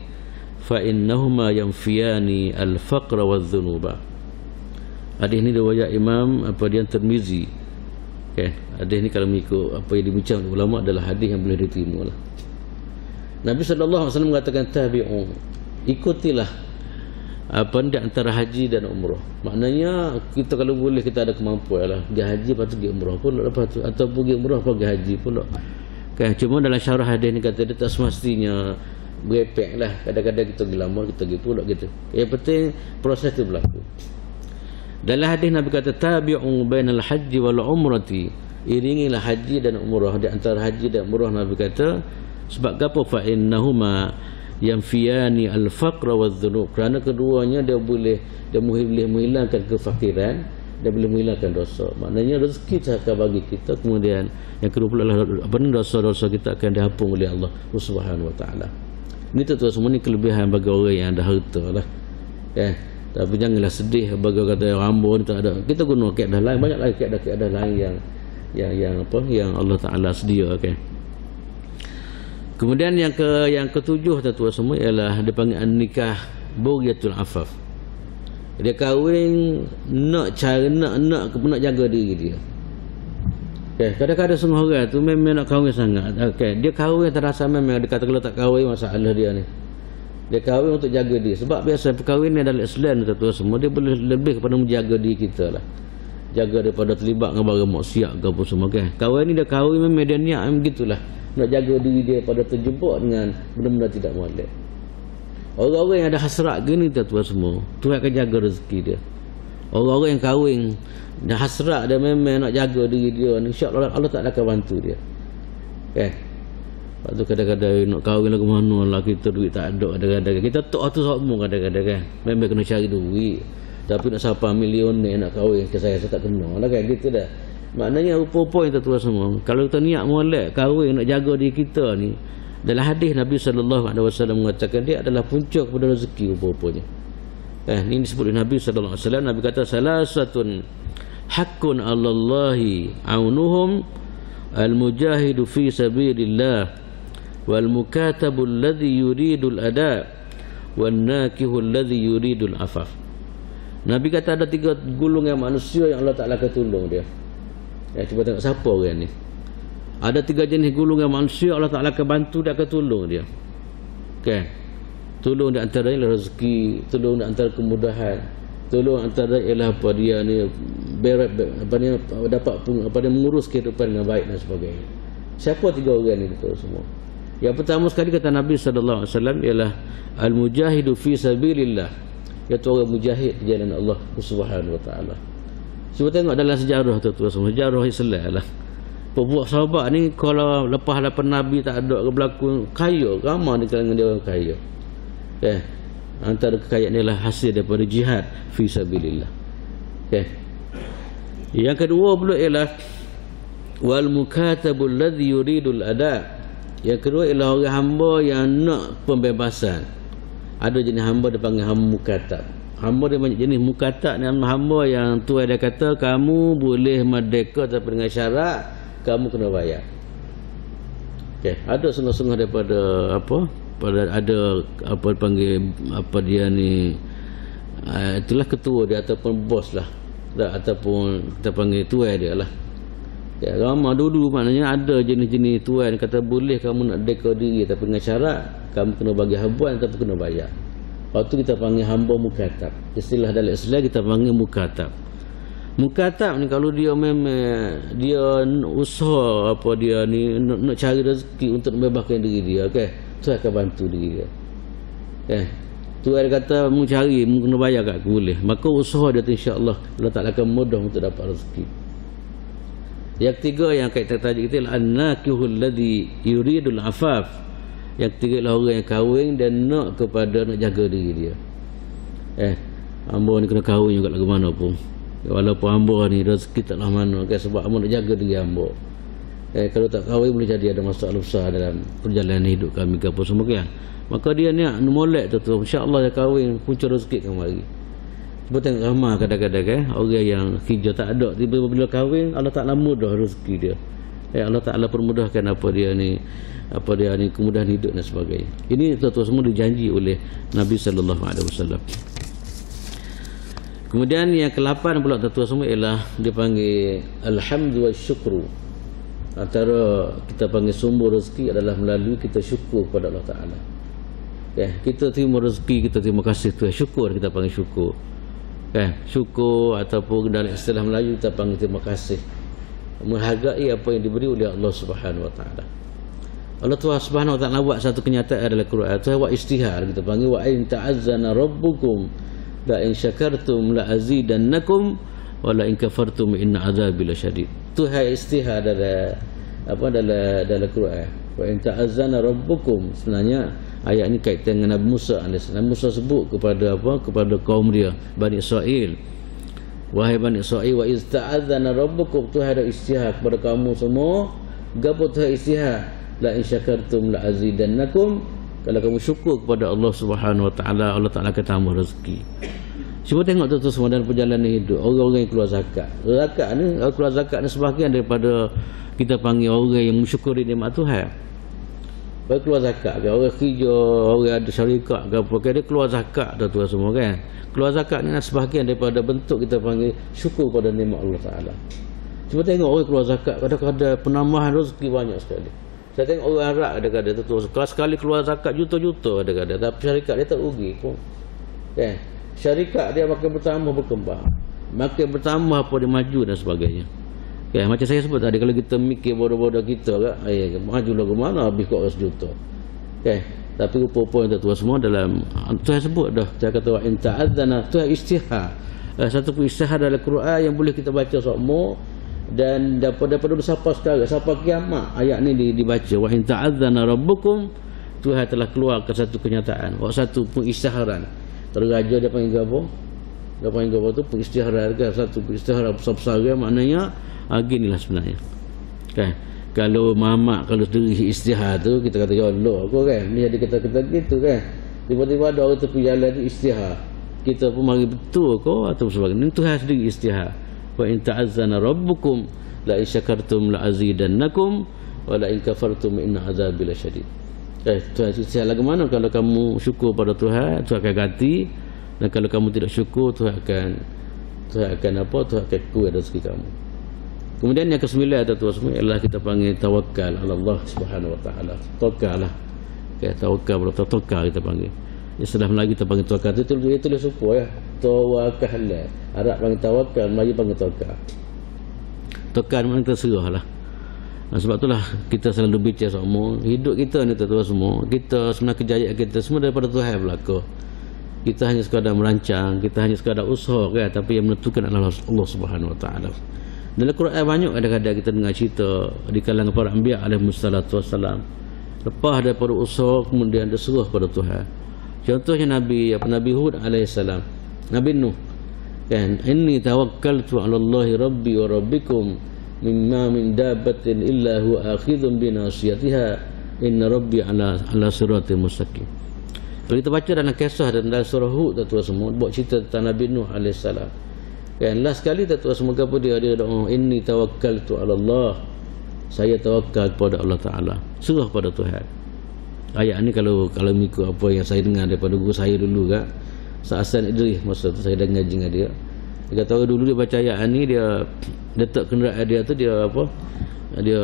fa innahuma yanfiyani al faqr wal dhunuba. Hadis ni riwayat Imam apa dia Tirmizi. Okey, hadis ni kalau mengikut apa yang dibincang ulama adalah hadis yang boleh diterima lah. Nabi sallallahu alaihi wasallam mengatakan tabi'u, ikutilah apa di antara haji dan umrah. Maknanya kita kalau boleh kita ada kemampuan lah pergi haji lepas tu pergi umrah pula lepas tu, atau pergi umrah lepas pergi haji pula. Kan, cuma dalam syarah hadis ni kata dia tak semestinya berepek lah. Kadang-kadang kita pergi lama, kita pergi pula gitu. Yang penting proses tu berlaku. Dalam hadis Nabi kata tabi'u bainal haji wal umrati, iringilah haji dan umrah. Di antara haji dan umrah Nabi kata sebab apa? Fa innahuma yanfiyani al-faqr wadh-dhunub. Kerana keduanya dia boleh menghilangkan kefakiran, dia boleh menghilangkan dosa. Maknanya rezeki akan bagi kita, kemudian yang kedua pula apa ni dosa-dosa kita akan dihapus oleh Allah Subhanahu Wa Taala. Ini tuan-tuan semua ni kelebihan bagi orang yang ada harta lah. Ya. Tapi janganlah sedih bagi kata hamba ni tak ada. Kita guna kaedah lain, banyak lagi kaedah lain yang apa yang Allah Taala sediakan. Kemudian yang ketujuh tuan-tuan semua ialah dipanggil an-nikah bugyatul afaf. Dia kahwin nak jaga diri dia. Okay. Kadang-kadang semua orang tu memang nak kahwin sangat. Okay. Dia kahwin terasa memang dia kata kalau tak kahwin masalah dia ni. Dia kahwin untuk jaga diri. Sebab biasa perkahwinan dalam Islam tuan-tuan semua dia boleh lebih kepada menjaga diri kita lah. Jaga daripada terlibat dengan barang maksiat ke apa semua. Okay. Kahwin ni dia kahwin memang dia niat begitulah. Nak jaga diri dia pada terjebak dengan benda-benda tidak molek. Orang-orang yang ada hasrat gini tuan-tuan semua, Tuhan akan jaga rezeki dia. Orang-orang yang kahwin dan hasrat dia memang nak jaga diri dia, insya-Allah Allah tak akan bantu dia. Kan? Lepas tu kadang-kadang nak kahwin lagu mana lah, kita duit tak ada kadang-kadang. Kita tok tu semua kadang-kadang kan. Memang kena cari duit. Tapi nak siapa milioner nak kahwin ke saya tak kena lah kan gitu dah. Maknanya rupa-rupa yang tuan-tuan semua, kalau kita niat molek kahwin nak jaga diri kita ni, dalam hadis Nabi sallallahu alaihi wasallam mengatakan dia adalah puncak kepada rezeki rupa-rupanya. Ini disebut oleh Nabi sallallahu alaihi wasallam. Nabi kata salasatun haqqun 'alallahi 'aunuhum al-mujahidu fi sabilillah wal mukatabu alladhi yuridul ada wan nakihu alladhi yuridul afaf. Nabi kata ada 3 golongan manusia yang Allah Taala akan tolong dia. Cuba tengok siapa orang ni. Ada 3 jenis golongan manusia Allah Taala akan bantu, dia akan tolong dia. Kan? Tolong di antara ialah rezeki, tolong di antara kemudahan, tolong antara ialah apa dia ni dapat apa dia mengurus kehidupan dengan baik dan sebagainya. Siapa 3 orang ni betul semua? Yang pertama sekali kata Nabi sallallahu alaihi wasallam ialah al-mujahidu fi sabilillah, iaitu orang mujahid di jalan Allah Subhanahu Wa Taala. Cuba tengok dalam sejarah tuan-tuan semua, sejarah Islam lah. Pembuat sahabat ni kalau lepas daripada Nabi tak ada ke berlaku kaya, ramai di kalangan dia orang kaya. Antara kekayaan dia lah hasil daripada jihad fi sabilillah. Yang kedua pula ialah wal mukatabul ladzi yuridul ada. Yang kedua ialah orang hamba yang nak pembebasan. Ada jenis hamba dipanggil hamba mukatab. Hamba dia banyak jenis. Mukatab ni hamba yang Tuhan dia kata kamu boleh merdeka tapi dengan syarat kamu kena bayar. Ada setengah-setengah daripada ada apa dipanggil apa dia ni itulah ketua dia ataupun bos lah, ataupun kita panggil tuan dia lah. Ramai dulu maknanya ada jenis-jenis tuan kata boleh kamu nak deka diri tapi dengan syarat kamu kena bagi habuan tapi kena bayar. Lepas tu kita panggil hamba mukatab. Istilah dalam Islam kita panggil mukatab. Mukatab ni kalau dia memang dia usaha apa dia ni nak cari rezeki untuk membebaskan diri dia, Tuhan akan bantu diri dia. Tuhan kata mu cari, mu kena bayar kat aku boleh. Maka usaha dia tu insya-Allah Allah Taala akan mudah untuk dapat rezeki. Yang ketiga yang kaitan tajuk kita adalah an-nakihul ladzi yuridul afaf. Yang ketiga adalah orang yang kahwin dan nak kepada nak jaga diri dia. Hamba ni kena kahwin juga lagu mana pun. Walaupun hamba ni rezeki taklah mana sebab hamba nak jaga diri hamba. Kalau tak kahwin boleh jadi ada masalah besar dalam perjalanan hidup kami ke apa semua Maka dia ni molek tu insya-Allah dia kahwin punca rezeki kan mari. Cuba tengok ramai kadang-kadang orang yang kerja tak ada tiba-tiba bila kahwin Allah Taala mudah rezeki dia. Allah Taala permudahkan apa dia ni kemudahan hidup dan sebagainya. Ini tuan-tuan semua dijanji oleh Nabi sallallahu alaihi wasallam. Kemudian yang ke-8 pula tuan-tuan semua ialah dipanggil alhamdu wa syukru. Antara kita panggil sumber rezeki adalah melalui kita syukur kepada Allah Ta'ala. Kita terima rezeki, kita terima kasih Tuhan. Syukur kita panggil syukur. Syukur ataupun dalam istilah Melayu kita panggil terima kasih. Menghargai apa yang diberi oleh Allah Subhanahu Wa Ta'ala. Allah Tuhan Subhanahu Wa Ta'ala buat satu kenyataan dalam Quran. Tuhan buat istihar, kita panggil wa in ta'azzana rabbukum la in syakartum la azidannakum wa la in kafartum inna azabi lasyadid. Tuhan istihar dalam Quran. Wa in ta'azzana rabbukum, sebenarnya ayat ini kaitan dengan Nabi Musa AS. Nabi Musa sebut kepada kepada kaum dia Bani Israel, wahai Bani Israel, wa iz ta'azzana rabbukum, Tuhan ada istihar kepada kamu semua. Gapo Tuhan istihar? La in syakartum la azidannakum, kalau kamu syukur kepada Allah Subhanahu Wa Ta'ala, Allah Ta'ala akan tambah rezeki. Cuba tengok tu semua dalam perjalanan hidup orang-orang yang keluar zakat. Keluar zakat ni sebahagian daripada kita panggil orang yang mensyukuri nikmat Tuhan. Baik keluar zakat ke, orang kerja, orang ada syarikat ke apa, dia keluar zakat tu semua kan. Keluar zakat ni sebahagian daripada bentuk kita panggil syukur pada nikmat Allah Ta'ala. Cuba tengok orang keluar zakat, kadang-kadang penambahan rezeki banyak sekali. Saya tengok orang Arab kadang-kadang tu sekali keluar zakat juta-juta kadang-kadang, tapi syarikat dia tak rugi pun. Syarikat dia makin berkembang, makin bertambah apa dia maju dan sebagainya. Macam saya sebut tadi, kalau kita mikir bodoh-bodoh kita maju lagu mana habis kok 100 juta. Tapi rupa-rupa yang tua semua dalam Tuhan sebut dah, Tuhan kata wa in ta'adzana, Tuhan istihar. Satu pun istihar dalam Quran yang boleh kita baca semua. Dan daripada sampai sekarang sampai kiamat ayat ni dibaca, wa in ta'azzana rabbukum, Tuhan telah keluarkan satu kenyataan, satu pun istiharan. Terraja dia panggil apa? Dia panggil apa tu? Pengistiharan ke, satu pengistiharan besar-besar ke, maknanya ginilah sebenarnya. Kalau mamak kalau sendiri istihar tu kita kata ya Allah kau ni jadi kita gitu tiba-tiba ada orang tepi jalan tu istihar, kita pun mari betul kau atau sebagainya. Tuhan sendiri istihar. Wa in ta'azzana rabbukum la in syakartum la azidannakum wa la in kafartum inna azabi lasyadid. Tuhan istihar lagi mana kalau kamu syukur pada Tuhan, Tuhan akan ganti, dan kalau kamu tidak syukur Tuhan akan kuat rezeki kamu. Kemudian yang ke-9 tuan-tuan semua ialah kita panggil tawakal ala Allah Subhanahu Wa Ta'ala. Tawakal lah. Tawakal kita panggil. Istilah Melayu kita panggil tawakal. Itu tulis suku Tawakal. Arab panggil tawakal, Melayu panggil tawakal. Tawakal maknanya kita serah lah. Sebab itulah kita selalu bicara semua hidup kita ni tuan-tuan semua, kita sebenarnya kejayaan kita semua daripada Tuhan belaka. Kita hanya sekadar merancang, kita hanya sekadar usaha tapi yang menentukan adalah Allah Subhanahu Wa Ta'ala. Dalam Quran banyak kadang-kadang kita dengar cerita di kalangan para anbiya alaihi wassalatu wassalam. Lepas daripada usaha kemudian dia serah pada Tuhan. Contohnya Nabi Hud alaihi salam, Nabi Nuh kan, inni tawakkaltu 'ala Allahi rabbi wa rabbikum mimma min dabbatin illa huwa akhidhun bi nasiyatiha inna rabbi ala siratin mustaqim. Kalau kita baca dalam kisah dalam surah Hud tuan semua buat cerita tentang Nabi Nuh alaihi salam. Kan last kali tuan semua apa dia doa, inni tawakkaltu 'ala Allah. Saya tawakal kepada Allah Taala. Serah pada Tuhan. Ayat ni kalau mengikut apa yang saya dengar daripada guru saya dulu kan, Hasan Idris, masa tu saya dengar dengan dia. Dia kata dulu dia baca ayat ni, dia letak kenderaan dia tu, dia apa, dia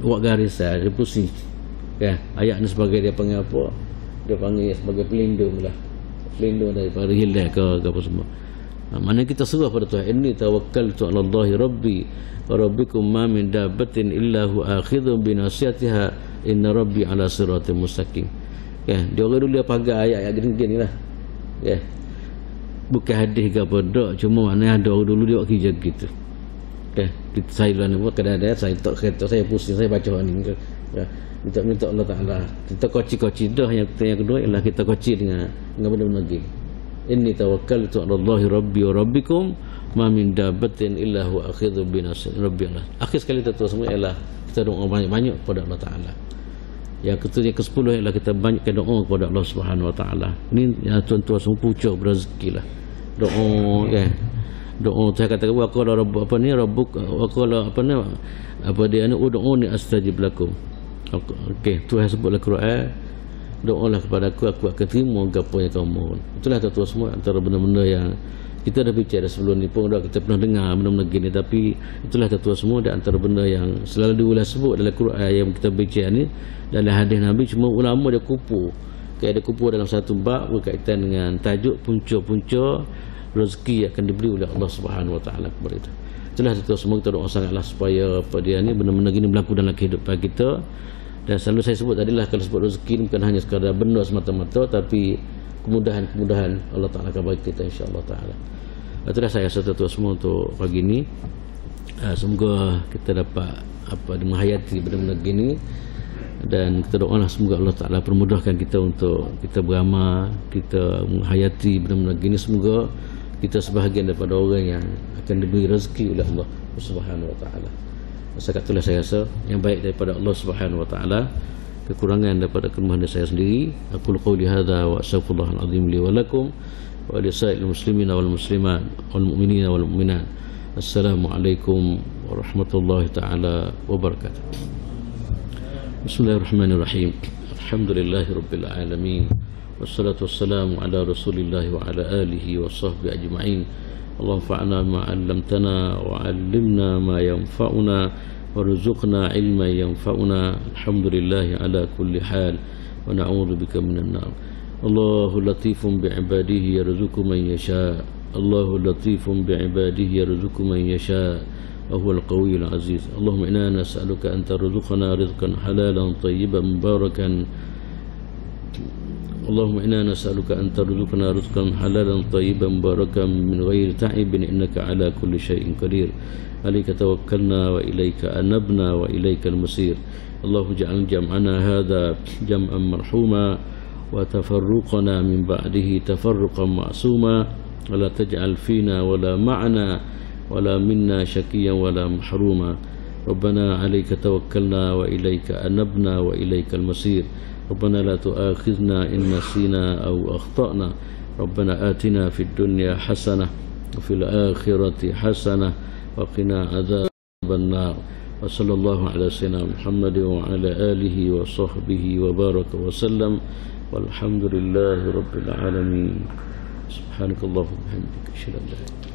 buat garisan, dia pusing kan. Ayat ni sebagai dia panggil apa, dia panggil sebagai pelindung lah, pelindung daripada hilang ke apa semua. Mana kita serah pada Tuhan. Inni tawakkaltu 'ala Allahi rabbi wa rabbikum ma min dabbatin illa hu akhidhun bi nasiyatiha inna rabbi ala siratin mustaqim. Kan dia orang dulu dia pakai ayat-ayat gini-gini lah. Ya. Bukan hadis ke apa dak, cuma mana ada orang dulu dia buat kerja gitu. Okay. Saya dulu ni buat kadang-kadang saya tak kereta, saya pusing, saya baca ni. Ya. Minta Allah Taala. Kita koci-koci dah, yang kedua ialah kita koci dengan benda-benda gini. Inni tawakkaltu 'ala Allahi rabbi wa rabbikum ma min dabbatin illa huwa akhidhu bi nasiyati rabbi Allah. Akhir sekali kita semua ialah kita doa banyak-banyak kepada Allah Taala. Yang ke-10 ialah kita banyakkan doa kepada Allah Subhanahu Wa Taala. Ini ya, tuan-tuan semua pucuk berezeki lah. Doa ya. Doa saya kata wa qala rabbuk apa ni rabbuk wa qala apa ni apa dia ni ud'uni astajib lakum. Okey, Tuhan sebutlah Quran, doalah kepada aku akan terima apa yang kamu mohon. Itulah tuan-tuan semua antara benda-benda yang kita dah bicara sebelum ni pun dah kita pernah dengar benda-benda gini, tapi itulah tuan-tuan semua dan antara benda yang selalu diulas sebut dalam Quran yang kita bicara ni, dalam hadis Nabi, cuma ulama dia kupu. Kayak dia kupu dalam satu bab berkaitan dengan tajuk punca-punca rezeki yang akan diberi oleh Allah Subhanahu Wa Taala kepada kita. Itulah tuan-tuan semua kita doa sangatlah supaya apa dia ni benda-benda gini berlaku dalam kehidupan kita. Dan selalu saya sebut tadilah, kalau sebut rezeki ni bukan hanya sekadar benda semata-mata, tapi kemudahan-kemudahan Allah Ta'ala akan bagi kita insya-Allah Ta'ala. Itulah saya rasa tuan semua untuk pagi ni. Semoga kita dapat menghayati benda-benda gini, dan kita doalah semoga Allah Ta'ala permudahkan kita untuk kita beramal, kita menghayati benda-benda gini. Semoga kita sebahagian daripada orang yang akan diberi rezeki oleh Allah Subhanahu Wa Ta'ala. Setakat itulah saya rasa yang baik daripada Allah Subhanahu Wa Taala, kekurangan daripada kelemahan saya sendiri. Aku qauli hadza wa astaghfirullahal azim li wa lakum wa li sa'il muslimin wal muslimat wal mu'minina wal mu'minat. Assalamualaikum warahmatullahi taala wabarakatuh. Bismillahirrahmanirrahim. Alhamdulillahirabbil alamin. Wassalatu wassalamu ala Rasulillah wa ala alihi wa sahbihi ajma'in. اللهم انفعنا ما علمتنا وعلمنا ما ينفعنا وارزقنا علما ينفعنا الحمد لله على كل حال ونعوذ بك من النار الله لطيف بعباده يرزق من يشاء الله لطيف بعباده يرزق من يشاء وهو القوي العزيز اللهم إنا نسألك أن ترزقنا رزقا حلالا طيبا مباركا اللهم إنا نسألك أن ترزقنا رزقا حلالا طيبا مباركا من غير تعب إنك على كل شيء قدير عليك توكلنا وإليك أنبنا وإليك المصير اللهم اجعل جمعنا هذا جمعا مرحوما وتفرقنا من بعده تفرقا معصوما ولا تجعل فينا ولا معنا ولا منا شقيا ولا محروما ربنا عليك توكلنا وإليك أنبنا وإليك المصير ربنا لا تؤاخذنا إن نسينا أو أخطأنا ربنا آتنا في الدنيا حسنة وفي الآخرة حسنة وقنا عذاب النار وصلى الله على سيدنا محمد وعلى آله وصحبه وبارك وسلم والحمد لله رب العالمين سبحانك اللهم وبحمدك أشهد أن لا إله إلا أنت